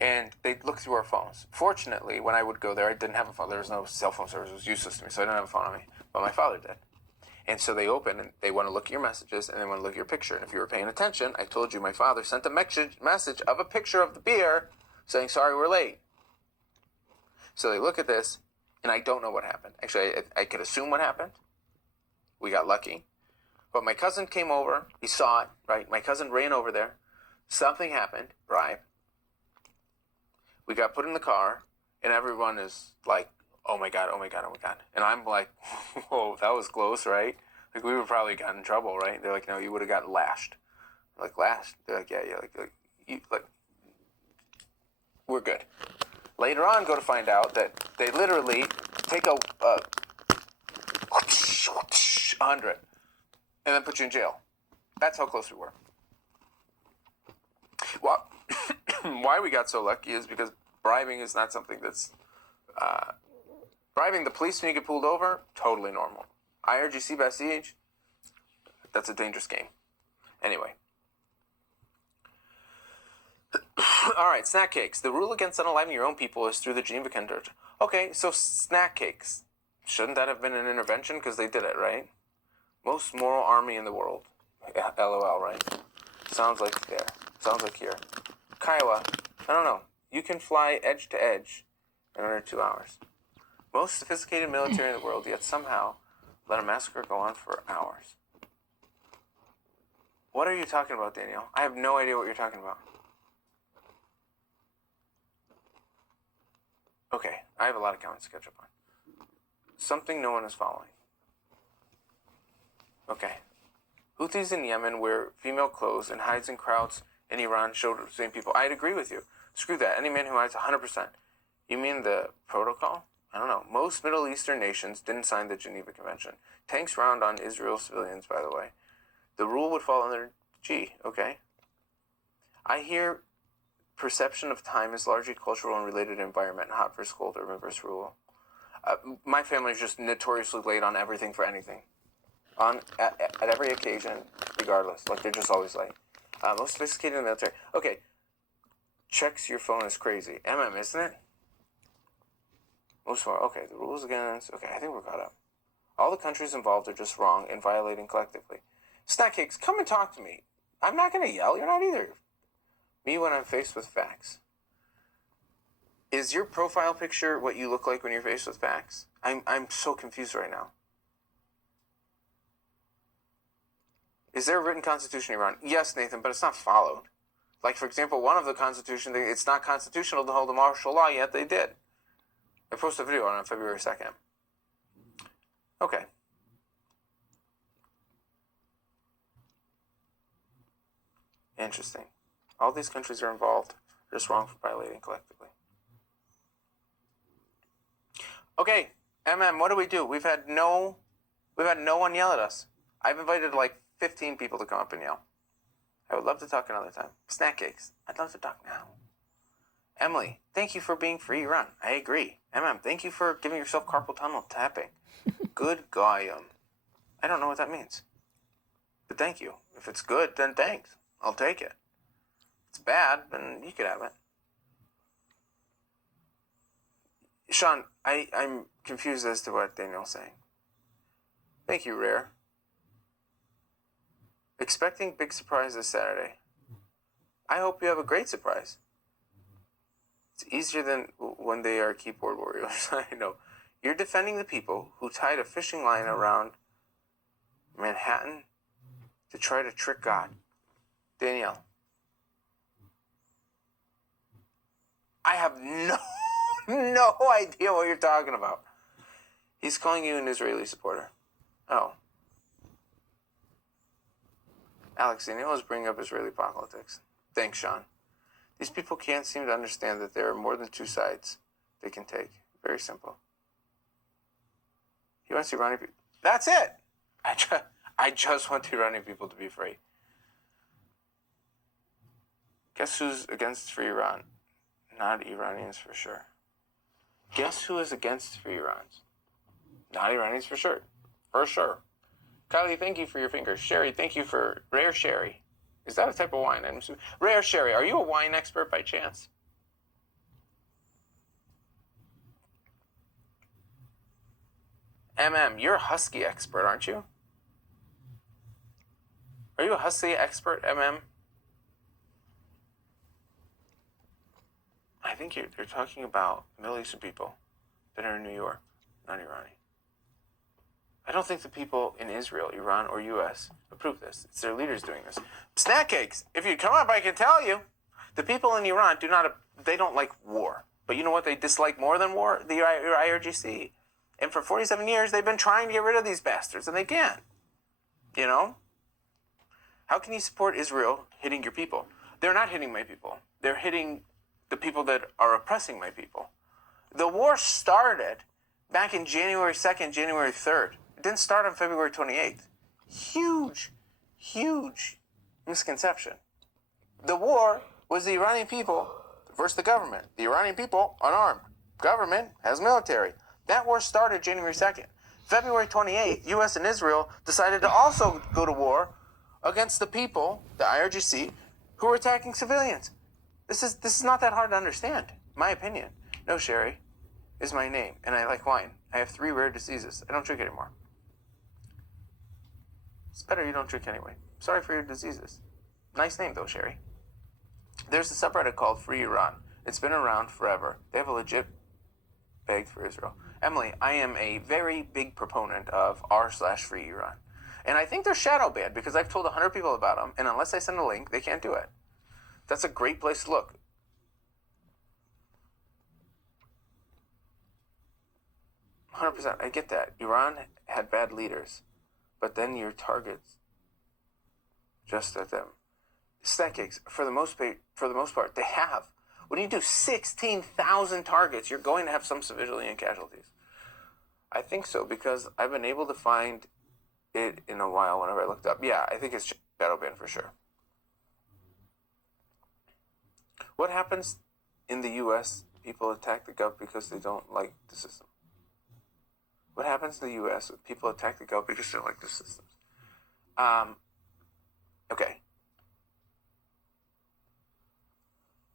And they'd look through our phones. Fortunately, when I would go there, I didn't have a phone. There was no cell phone service. It was useless to me, so I didn't have a phone on me. But my father did. And so they open, and they want to look at your messages, and they want to look at your picture. And if you were paying attention, I told you my father sent a message of a picture of the beer saying, sorry, we're late. So they look at this, and I don't know what happened. Actually, I could assume what happened. We got lucky. But my cousin came over. He saw it, right? My cousin ran over there. Something happened, bribe. We got put in the car, and everyone is like, oh my God, oh my God, oh my God. And I'm like, whoa, that was close, right? Like, we would probably got in trouble, right? They're like, no, you would have gotten lashed. Like, lashed? They're like, yeah, we're good. Later on, go to find out that they literally take a 100 and then put you in jail. That's how close we were. Well, why we got so lucky is because bribing is not something that's... bribing the police when you get pulled over, totally normal. IRGC by siege, that's a dangerous game. Anyway. All right, snack cakes. The rule against unaliving your own people is through the Geneva Convention. Okay, so snack cakes. Shouldn't that have been an intervention? Because they did it, right? Most moral army in the world. Yeah, LOL, right? Sounds like there. Sounds like here. Kiowa, I don't know. You can fly edge to edge in under 2 hours. Most sophisticated military in the world, yet somehow let a massacre go on for hours. What are you talking about, Danielle? I have no idea what you're talking about. Okay, I have a lot of comments to catch up on. Something no one is following. Okay. Houthis in Yemen wear female clothes and hides in crowds in Iran show the same people. I'd agree with you. Screw that. Any man who hides 100%. You mean the protocol? I don't know. Most Middle Eastern nations didn't sign the Geneva Convention. Tanks round on Israel civilians, by the way. The rule would fall under G, okay? I hear perception of time is largely cultural and related to environment, hot versus cold, urban versus rural. My family is just notoriously late on everything for anything. At every occasion, regardless. Like, they're just always late. Most sophisticated in the military. Okay. Checks your phone is crazy. isn't it? Most more. Okay, the rules against... Okay, I think we're caught up. All the countries involved are just wrong and violating collectively. Snack cakes, come and talk to me. I'm not going to yell. You're not either. Me when I'm faced with facts. Is your profile picture what you look like when you're faced with facts? I'm so confused right now. Is there a written constitution in Iran? Yes, Nathan, but it's not followed. Like, for example, one of the constitution, it's not constitutional to hold a martial law, yet they did. I posted a video on February 2nd. Okay. Interesting. All these countries are involved. They're just wrong for violating collectively. Okay, what do we do? We've had no one yell at us. I've invited like 15 people to come up and yell. I would love to talk another time. Snack cakes. I'd love to talk now. Emily, thank you for being free run. I agree. Thank you for giving yourself carpal tunnel tapping. Good guy. I don't know what that means. But thank you. If it's good, then thanks. I'll take it. If it's bad, then you could have it. Sean, I'm confused as to what Daniel's saying. Thank you, Rare. Expecting big surprise this Saturday. I hope you have a great surprise. It's easier than when they are keyboard warriors. I know. You're defending the people who tied a fishing line around Manhattan to try to trick God. Danielle. I have no idea what you're talking about. He's calling you an Israeli supporter. Oh. Alex, Danielle is bringing up Israeli politics. Thanks, Sean. These people can't seem to understand that there are more than two sides they can take. Very simple. He wants Iranian people. That's it! I just want Iranian people to be free. Guess who's against free Iran? Not Iranians for sure. Guess who is against free Irans? Not Iranians for sure. For sure. Kylie, thank you for your fingers. Sherry, thank you for rare sherry. Is that a type of wine? Rare sherry. Are you a wine expert by chance? You're a husky expert, aren't you? Are you a husky expert, I think you're talking about Middle Eastern people that are in New York, not Irani. I don't think the people in Israel, Iran, or U.S. approve this. It's their leaders doing this. Snack cakes. If you come up, I can tell you. The people in Iran they don't like war. But you know what they dislike more than war? The IRGC. And for 47 years, they've been trying to get rid of these bastards, and they can't. You know? How can you support Israel hitting your people? They're not hitting my people. They're hitting the people that are oppressing my people. The war started back in January 2nd, January 3rd. It didn't start on February 28th. Huge misconception. The war was the Iranian people versus the government. The Iranian people, unarmed. Government has military. That war started January 2nd. February 28th, U.S. and Israel decided to also go to war against the people, the IRGC, who were attacking civilians. This is not that hard to understand, my opinion. No, Sherry is my name, and I like wine. I have 3 rare diseases. I don't drink anymore. It's better you don't drink anyway. Sorry for your diseases. Nice name, though, Sherry. There's a subreddit called Free Iran. It's been around forever. They have a legit bag for Israel. Emily, I am a very big proponent of r/Free Iran. And I think they're shadow banned because I've told 100 people about them, and unless I send a link, they can't do it. That's a great place to look. %. I get that. Iran had bad leaders, but then your targets just at them. Snack cakes, for the most part, they have. When you do 16,000 targets, you're going to have some civilian casualties. I think so because I've been able to find it in a while whenever I looked up. Yeah, I think it's shadow ban for sure. What happens in the U.S.? People attack the gov because they don't like the system. What happens in the U.S. if people attack the gov because they don't like the systems? Okay.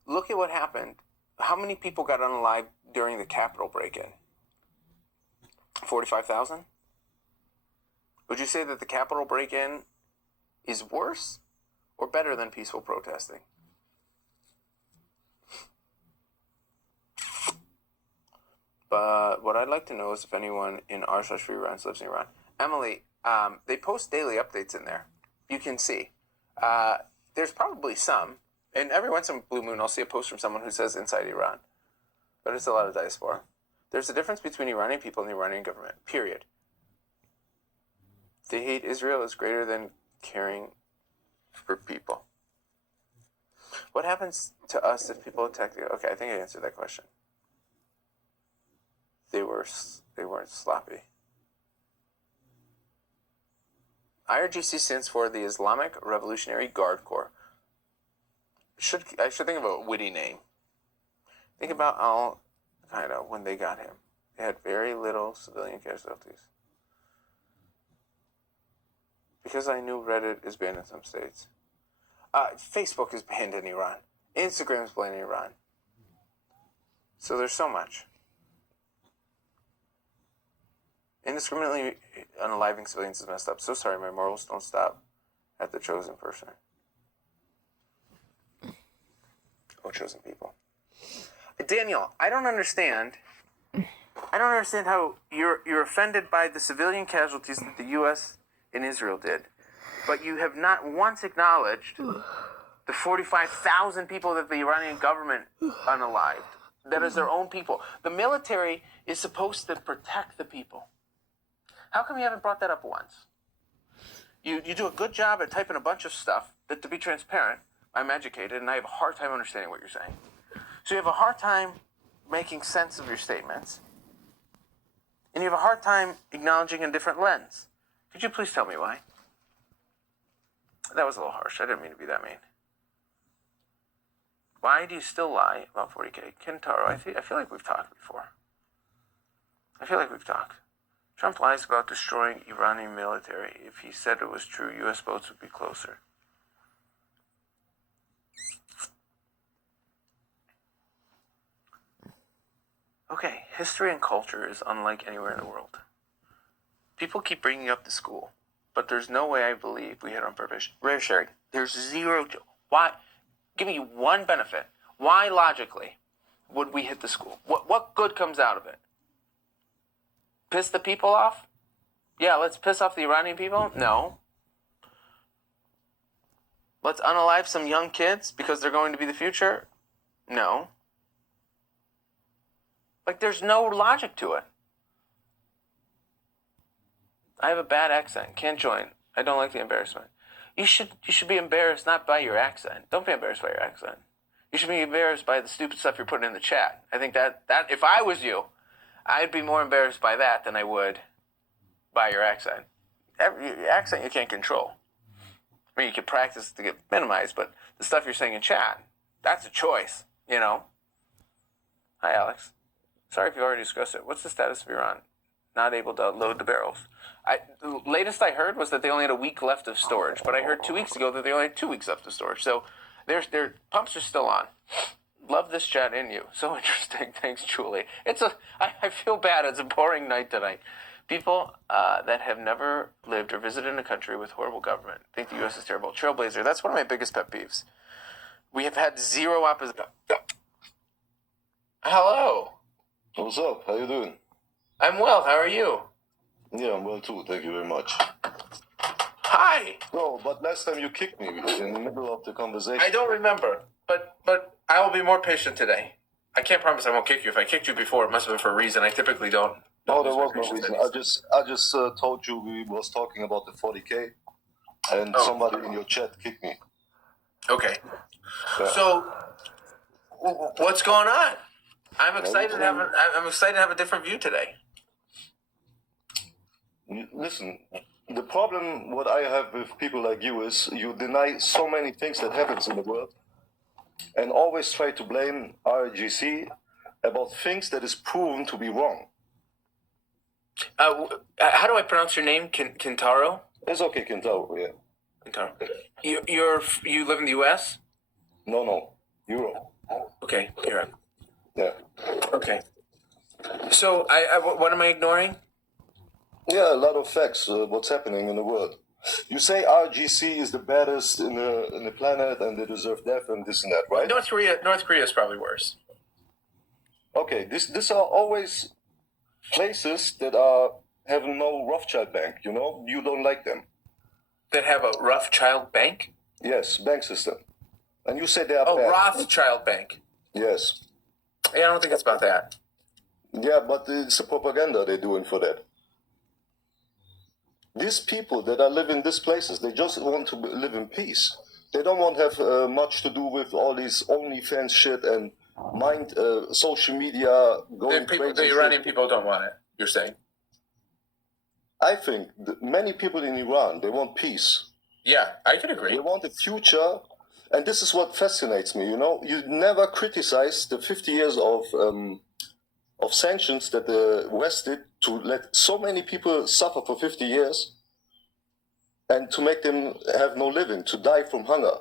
Look at what happened. How many people got unalived during the Capitol break-in? 45,000? Would you say that the Capitol break-in is worse or better than peaceful protesting? But what I'd like to know is if anyone in r/Free Iran lives in Iran. Emily, they post daily updates in there. You can see. There's probably some. And every once in a blue moon, I'll see a post from someone who says inside Iran. But it's a lot of diaspora. There's a difference between Iranian people and the Iranian government, period. They hate Israel is greater than caring for people. What happens to us if people attack the... Okay, I think I answered that question. They weren't sloppy. IRGC stands for the Islamic Revolutionary Guard Corps. I should think of a witty name. Think about Al-Qaeda when they got him. They had very little civilian casualties. Because I knew Reddit is banned in some states. Facebook is banned in Iran. Instagram is banned in Iran. So there's so much. Indiscriminately unaliving civilians is messed up. So sorry, my morals don't stop at the chosen person. Or chosen people. Daniel, I don't understand how you're offended by the civilian casualties that the U.S. and Israel did, but you have not once acknowledged the 45,000 people that the Iranian government unalived. That is their own people. The military is supposed to protect the people. How come you haven't brought that up once? You do a good job at typing a bunch of stuff that, to be transparent, I'm educated and I have a hard time understanding what you're saying. So you have a hard time making sense of your statements. And you have a hard time acknowledging a different lens. Could you please tell me why? That was a little harsh. I didn't mean to be that mean. Why do you still lie about 40K? Kentaro, I feel like we've talked before. Trump lies about destroying Iranian military. If he said it was true, U.S. boats would be closer. Okay, history and culture is unlike anywhere in the world. People keep bringing up the school, but there's no way I believe we hit on purpose. Rare sharing. There's zero. Why? Give me one benefit. Why logically would we hit the school? What good comes out of it? Piss the people off? Yeah, let's piss off the Iranian people? No. Let's unalive some young kids because they're going to be the future? No. Like, there's no logic to it. I have a bad accent. Can't join. I don't like the embarrassment. You should be embarrassed not by your accent. Don't be embarrassed by your accent. You should be embarrassed by the stupid stuff you're putting in the chat. I think that if I was you, I'd be more embarrassed by that than I would by your accent. Your accent you can't control. I mean, you can practice to get minimized, but the stuff you're saying in chat, that's a choice, you know? Hi, Alex. Sorry if you already discussed it. What's the status of Iran? Not able to load the barrels. The latest I heard was that they only had a week left of storage, but I heard 2 weeks ago that they only had 2 weeks left of storage. So their pumps are still on. Love this chat in you. So interesting. Thanks, Julie. I feel bad. It's a boring night tonight. People that have never lived or visited a country with horrible government think the U.S. is terrible. Trailblazer, that's one of my biggest pet peeves. We have had zero opposition. Hello. What's up? How you doing? I'm well. How are you? Yeah, I'm well too. Thank you very much. Hi. No, but last time you kicked me in the middle of the conversation. I don't remember, but I will be more patient today. I can't promise I won't kick you. If I kicked you before, it must have been for a reason. I typically don't. No, there was no reason. I just told you we was talking about the 40K, and somebody in your chat kicked me. Okay. Yeah. So, what's going on? I'm excited to have a different view today. Listen, the problem what I have with people like you is you deny so many things that happens in the world, and always try to blame RGC about things that is proven to be wrong. How do I pronounce your name? Kentaro? It's okay, Kentaro, yeah. Kentaro. You live in the U.S.? No, Europe. Okay, Europe. Yeah. Okay. So, what am I ignoring? Yeah, a lot of facts. What's happening in the world? You say RGC is the baddest in the planet and they deserve death and this and that, right? North Korea is probably worse. Okay, these are always places that have no Rothschild bank. You know, you don't like them. That have a Rothschild bank? Yes, bank system. And you say they are bad. Rothschild bank. Yes. Yeah, I don't think it's about that. Yeah, but it's the propaganda they're doing for that. These people that are living in these places, they just want to live in peace. They don't want to have much to do with all these OnlyFans shit and mind social media going crazy. The Iranian people don't want it, you're saying? I think many people in Iran, they want peace. Yeah, I can agree. They want a future, and this is what fascinates me. You know, you never criticize the 50 years of sanctions that the West did to let so many people suffer for 50 years, and to make them have no living, to die from hunger.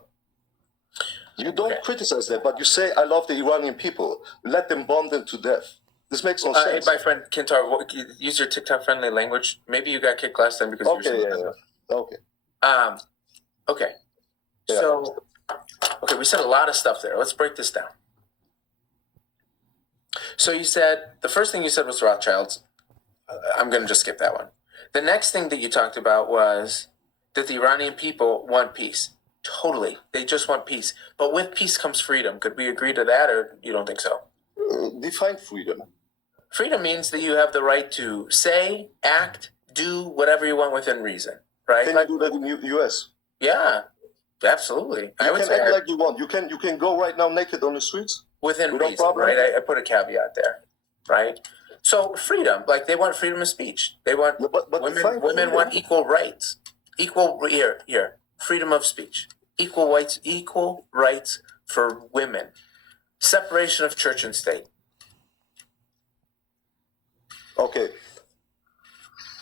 You don't criticize that, but you say, "I love the Iranian people. Let them bomb them to death." This makes no sense. Hey, my friend Kintar, use your TikTok-friendly language. Maybe you got kicked last time because you were yeah. Okay. Okay. Yeah. So, we said a lot of stuff there. Let's break this down. So you said, the first thing you said was Rothschilds. I'm going to just skip that one. The next thing that you talked about was that the Iranian people want peace. Totally. They just want peace. But with peace comes freedom. Could we agree to that, or you don't think so? Define freedom. Freedom means that you have the right to say, act, do whatever you want within reason, right? Can you do that in the U.S.? Yeah, absolutely. You can act like you want. You can go right now naked on the streets? Within reason, right? I put a caveat there, right? So freedom, like they want freedom of speech. They want women want equal rights. Freedom of speech. Equal rights for women. separation of church and state. Okay.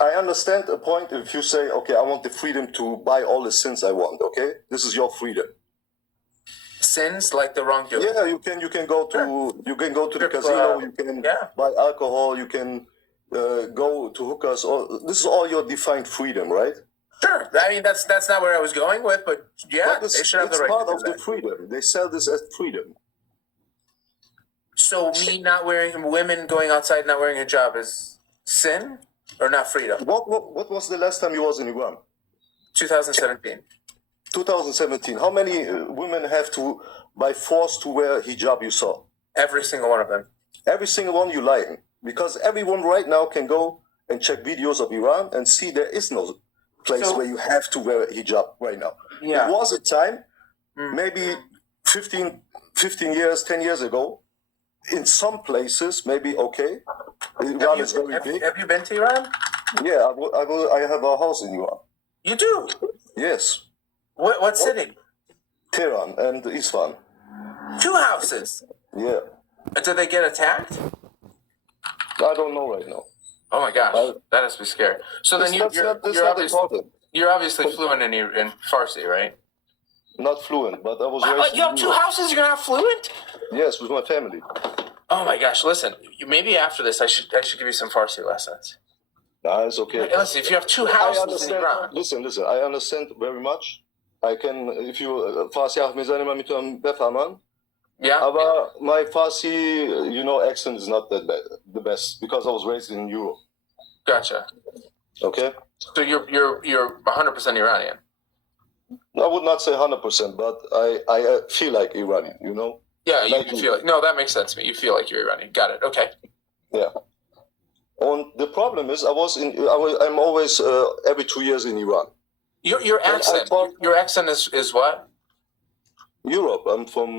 I understand a point if you say, okay, I want the freedom to buy all the sins I want, okay? This is your freedom. Sins like the wrongdoing. Yeah, you can go to the casino, you can buy alcohol, you can go to hookers, this is all your defined freedom, right? Sure. I mean that's not where I was going with, but yeah, But they should have the it's right part to of do the that. freedom. They sell this as freedom. So me not wearing women going outside not wearing a hijab is sin or not freedom? What was the last time you was in Iran? 2017. 2017. How many women have to, by force, to wear hijab you saw? Every single one of them. Every single one you lying. Because everyone right now can go and check videos of Iran and see there is no place where you have to wear a hijab right now. Yeah. It was a time, maybe 15 years, 10 years ago, in some places, maybe okay. Iran is very big. Have you been to Iran? Yeah, I have a house in Iran. You do? Yes. What city? Tehran and Isfahan. 2 houses. Yeah. Did they get attacked? I don't know right now. Oh my gosh, that has to be scary. So then That's not you're obviously fluent in Farsi, right? Not fluent, but I was Wow, raised you have in 2 Europe. houses. You're not fluent? Yes, with my family. Oh my gosh! Listen, maybe after this, I should give you some Farsi lessons. Nah, it's okay. Hey, listen, if you have 2 I houses in understand. Iran, Listen. I understand very much. I can, if you Farsi حرف میزنی من میتونم بفهمم. yeah. But my Farsi, accent is not that bad, the best because I was raised in Europe. Gotcha. Okay. So you're 100% Iranian. I would not say 100%, but I feel like Iranian. Yeah, you Like feel like no, that makes sense to me. You feel like you're Iranian. Got it. Okay. Yeah. And the problem is, I'm always every 2 years in Iran. Your accent. Your accent is what? Europe. I'm from.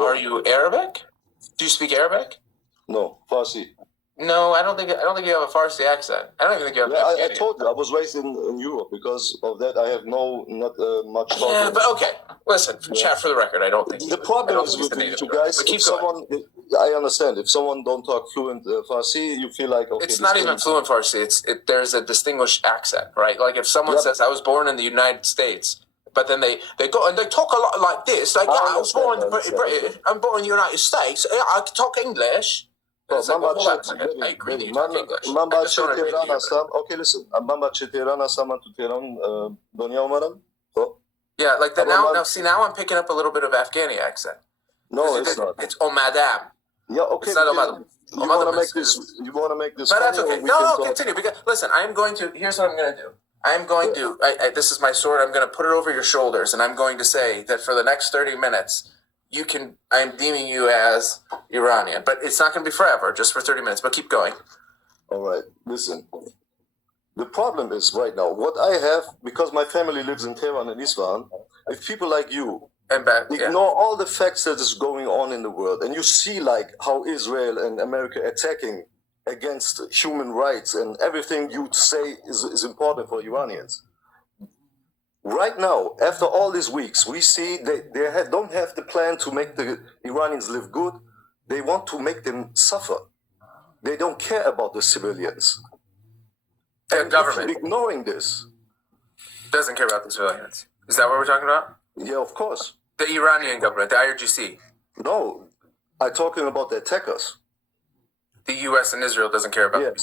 Are you Arabic? Do you speak Arabic? No, Farsi. No, I don't think you have a Farsi accent. I don't even think you have. Yeah, I Afghani. told you I was raised in Europe because of that. I have not much. Yeah, confidence. but okay. Listen, chat for the record. I don't think The problem is he's with the native you Iranian. guys. But keep If going. I understand. If someone don't talk fluent Farsi, you feel like okay. It's this not even thing- fluent Farsi. There's a distinguished accent, right? Like if someone Yep. says I was born in the United States, but then they go and they talk a lot like this, like I was born in Britain. I'm born in the United States. I can talk English. And it's like, well, hold on a second. I agree that you talk English. من I just بچه don't agree تهران with you. هستم. Okay, listen. من بچه تهران هستم. من تو تهران دنیا اومدم. خب. Yeah, like that I'm now. not- Now I'm picking up a little bit of Afghani accent. No, it's not. It's oh madam. Yeah, okay. It's not because Omadam. You Omadam want to make is- this? You want to make this? But that's funny, or okay. we No, can no, talk- continue. Because listen, I'm going to. Here's what I'm going to do. I'm going to. This is my sword. I'm going to put it over your shoulders, and I'm going to say that for the next 30 minutes, you can. I'm deeming you as Iranian, but it's not going to be forever. Just for 30 minutes. But keep going. All right, listen. The problem is right now, what I have, because my family lives in Tehran and Isfahan, if people like you And back. Yeah. ignore all the facts that is going on in the world, and you see like how Israel and America attacking against human rights and everything you say is important for Iranians. Right now, after all these weeks, we see they don't have the plan to make the Iranians live good. They want to make them suffer. They don't care about the civilians. The And if government you're ignoring this. doesn't care about the civilians. Is that what we're talking about? Yeah, of course. The Iranian government, the IRGC, No, I'm talking about the attackers. the U.S. and Israel doesn't care about. Yes.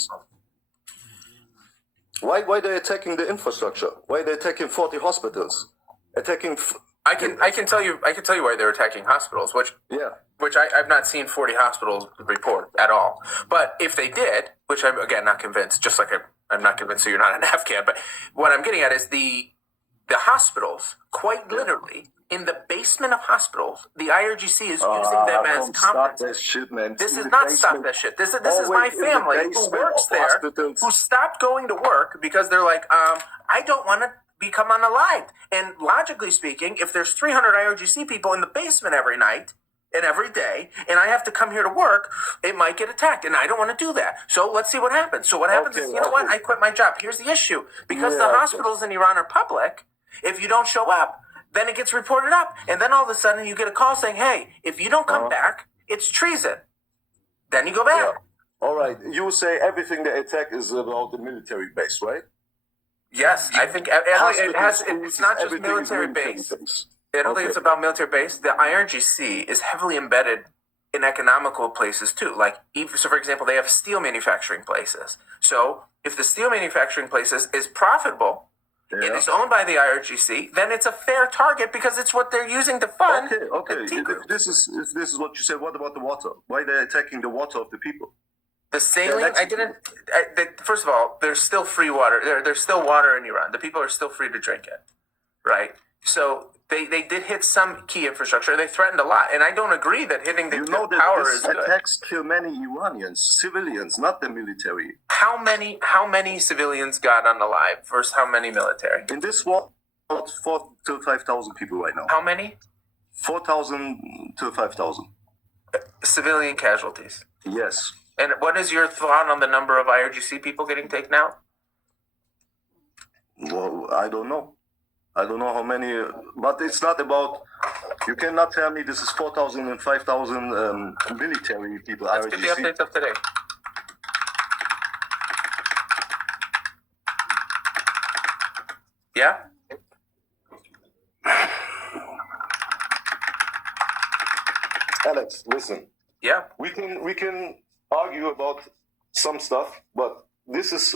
Why they attacking the infrastructure? Why they attacking 40 hospitals? Attacking. I can tell you why they're attacking hospitals, which I've not seen 40 hospitals report at all. But if they did, which I'm again not convinced, just like I'm not convinced, so you're not an Afghan. But what I'm getting at is the hospitals, quite literally, in the basement of hospitals, the IRGC is using them as Stop that conferences. shit, man. This In is the not basement. stop that shit. This is Always my in the family who basement works of there, hospitals. who stopped going to work because they're like, I don't want to become unalived. And logically speaking, if there's 300 IRGC people in the basement every night and every day, and I have to come here to work, it might get attacked, and I don't want to do that. So let's see what happens. So what happens is, you know what? I quit my job. Here's the issue. Because the hospitals in Iran are public, if you don't show up, then it gets reported up. And then all of a sudden you get a call saying, hey, if you don't come back, it's treason. Then you go back. Yeah. All right. You say everything they attack is about the military base, right? Yes, I think it's not just Everything is military base. base. I don't think it's about military base. The IRGC is heavily embedded in economical places too. Like, so for example, they have steel manufacturing places. So if the steel manufacturing places is profitable, and Yeah. it's owned by the IRGC, then it's a fair target because it's what they're using to fund. Okay. the T If groups. this is what you said, what about the water? Why are they attacking the water of the people? The saline, that's- first of all, there's still free water. There's still water in Iran. The people are still free to drink it, right? So they did hit some key infrastructure. They threatened a lot, and I don't agree that hitting the You know that power these is good. attacks kill many Iranians, civilians, not the military. How many civilians got unalive versus how many military? In this war, about 4,000 to 5,000 people right now. How many 4,000 to 5,000. civilian casualties? Yes. And what is your thought on the number of IRGC people getting taken out? Well, I don't know. I don't know how many, but it's not about. You cannot tell me this is 4,000 and 5,000 military people. Let's get the IRGC. updates of today. Yeah? Alex, listen. Yeah. We can argue about some stuff, but this is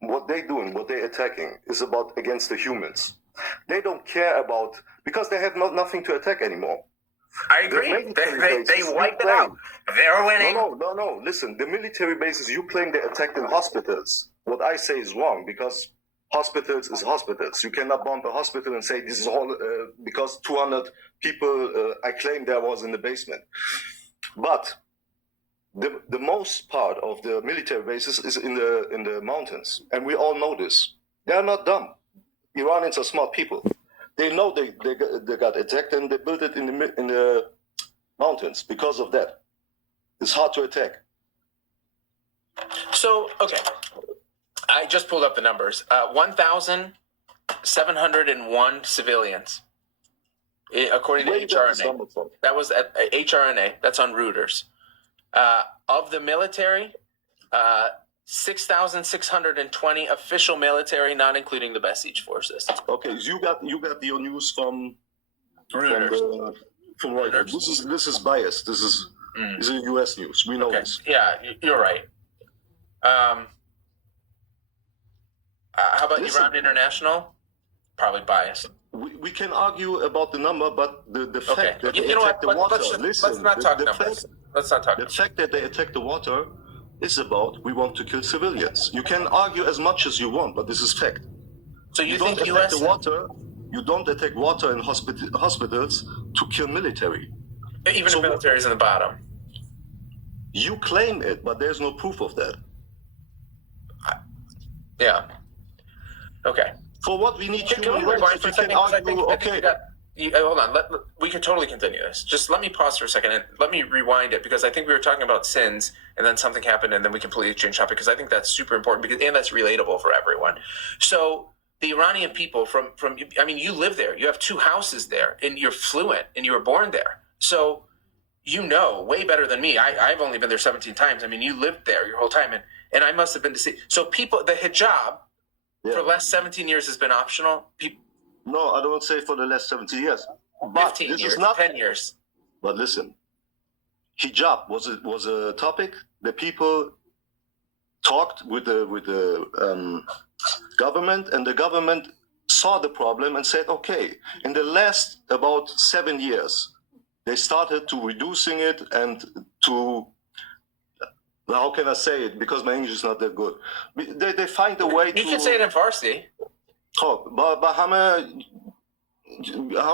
what they're doing, what they're attacking is about against the humans. They don't care about because they have nothing to attack anymore. I agree. They wiped it out. They're winning. No. Listen, the military bases you claim they attacked in hospitals. What I say is wrong because hospitals is hospitals. You cannot bomb a hospital and say this is all because 200 people I claim there was in the basement. But the most part of the military bases is in the mountains, and we all know this. They are not dumb. Iranians are smart people. They know they got attacked, and they built it in the mountains because of that. It's hard to attack. So, okay. I just pulled up the numbers. 1,701 civilians, according to Where you got this HRNA. number from? That was at HRNA. That's on Reuters. Of the military, 6,620 official military, not including the Basij forces. Okay, so you got your news from Reuters. from Reuters. This is biased. This is U.S. news. We know Okay. this. Yeah, you're right. How about Listen. Iran International? Probably biased. We can argue about the number, but the Okay. fact that they You know what? attacked the water. Let's Listen, not talk the numbers. fact, Let's not talk the numbers. fact that they attacked the water is about we want to kill civilians. You can argue as much as you want, but this is fact. So you don't think attack U.S. the water. You don't attack water in hospitals to kill military. even So if military is in the bottom? You claim it, but there's no proof of that. Yeah. Okay. For what we need Can we human rewind rights, for if a you second? can 'Cause I argue, think okay. we got, hold on. We could totally continue this. Just let me pause for a second and let me rewind it because I think we were talking about sins and then something happened and then we completely changed topic because I think that's super important and that's relatable for everyone. So the Iranian people I mean, you live there. You have 2 houses there and you're fluent and you were born there. So you know way better than me. I've only been there 17 times. I mean, you lived there your whole time and I must have been to see. So people, the hijab for the last 17 years has been optional. People, No, I don't say for the last 70 years. But 15 this years, is not. 10 years. But listen, hijab was a topic that people talked with the government, and the government saw the problem and said, okay. In the last about 7 years, they started to reducing it and to. How can I say it? Because my English is not that good. They find a way to. You can say it in Farsi. Oh, but how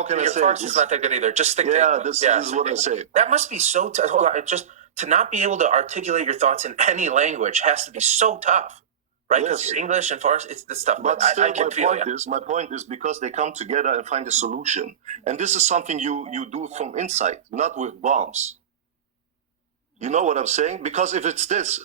can I Your say Farsi it? is not that good either. Just stick to Yeah, English. this is what I say. That must be so tough. Hold on. Just to not be able to articulate your thoughts in any language has to be so tough, right? Because Yes. English and Farsi, it's this stuff. But I still, can feel you. my point is because they come together and find a solution, and this is something you do from inside, not with bombs. You know what I'm saying? Because if it's this,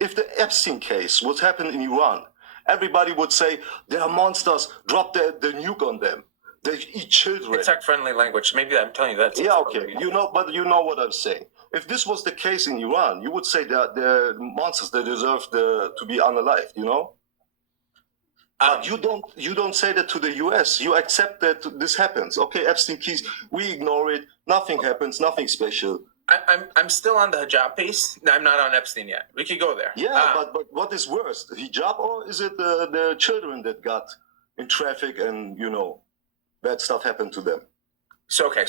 if the Epstein case would happen in Iran, everybody would say they are monsters. Drop the nuke on them. They eat children. It's like friendly language. Maybe I'm telling you that. Yeah, okay. But you know what I'm saying. If this was the case in Iran, you would say that they're monsters. They deserve to be unalived. You know. But you don't say that to the U.S. You accept that this happens. Okay, Epstein case, we ignore it. Nothing happens. Nothing special. I'm still on the hijab piece. I'm not on Epstein yet. We could go there. Yeah, but what is worse, the hijab, or is it the children that got in traffic and bad stuff happened to them? So then.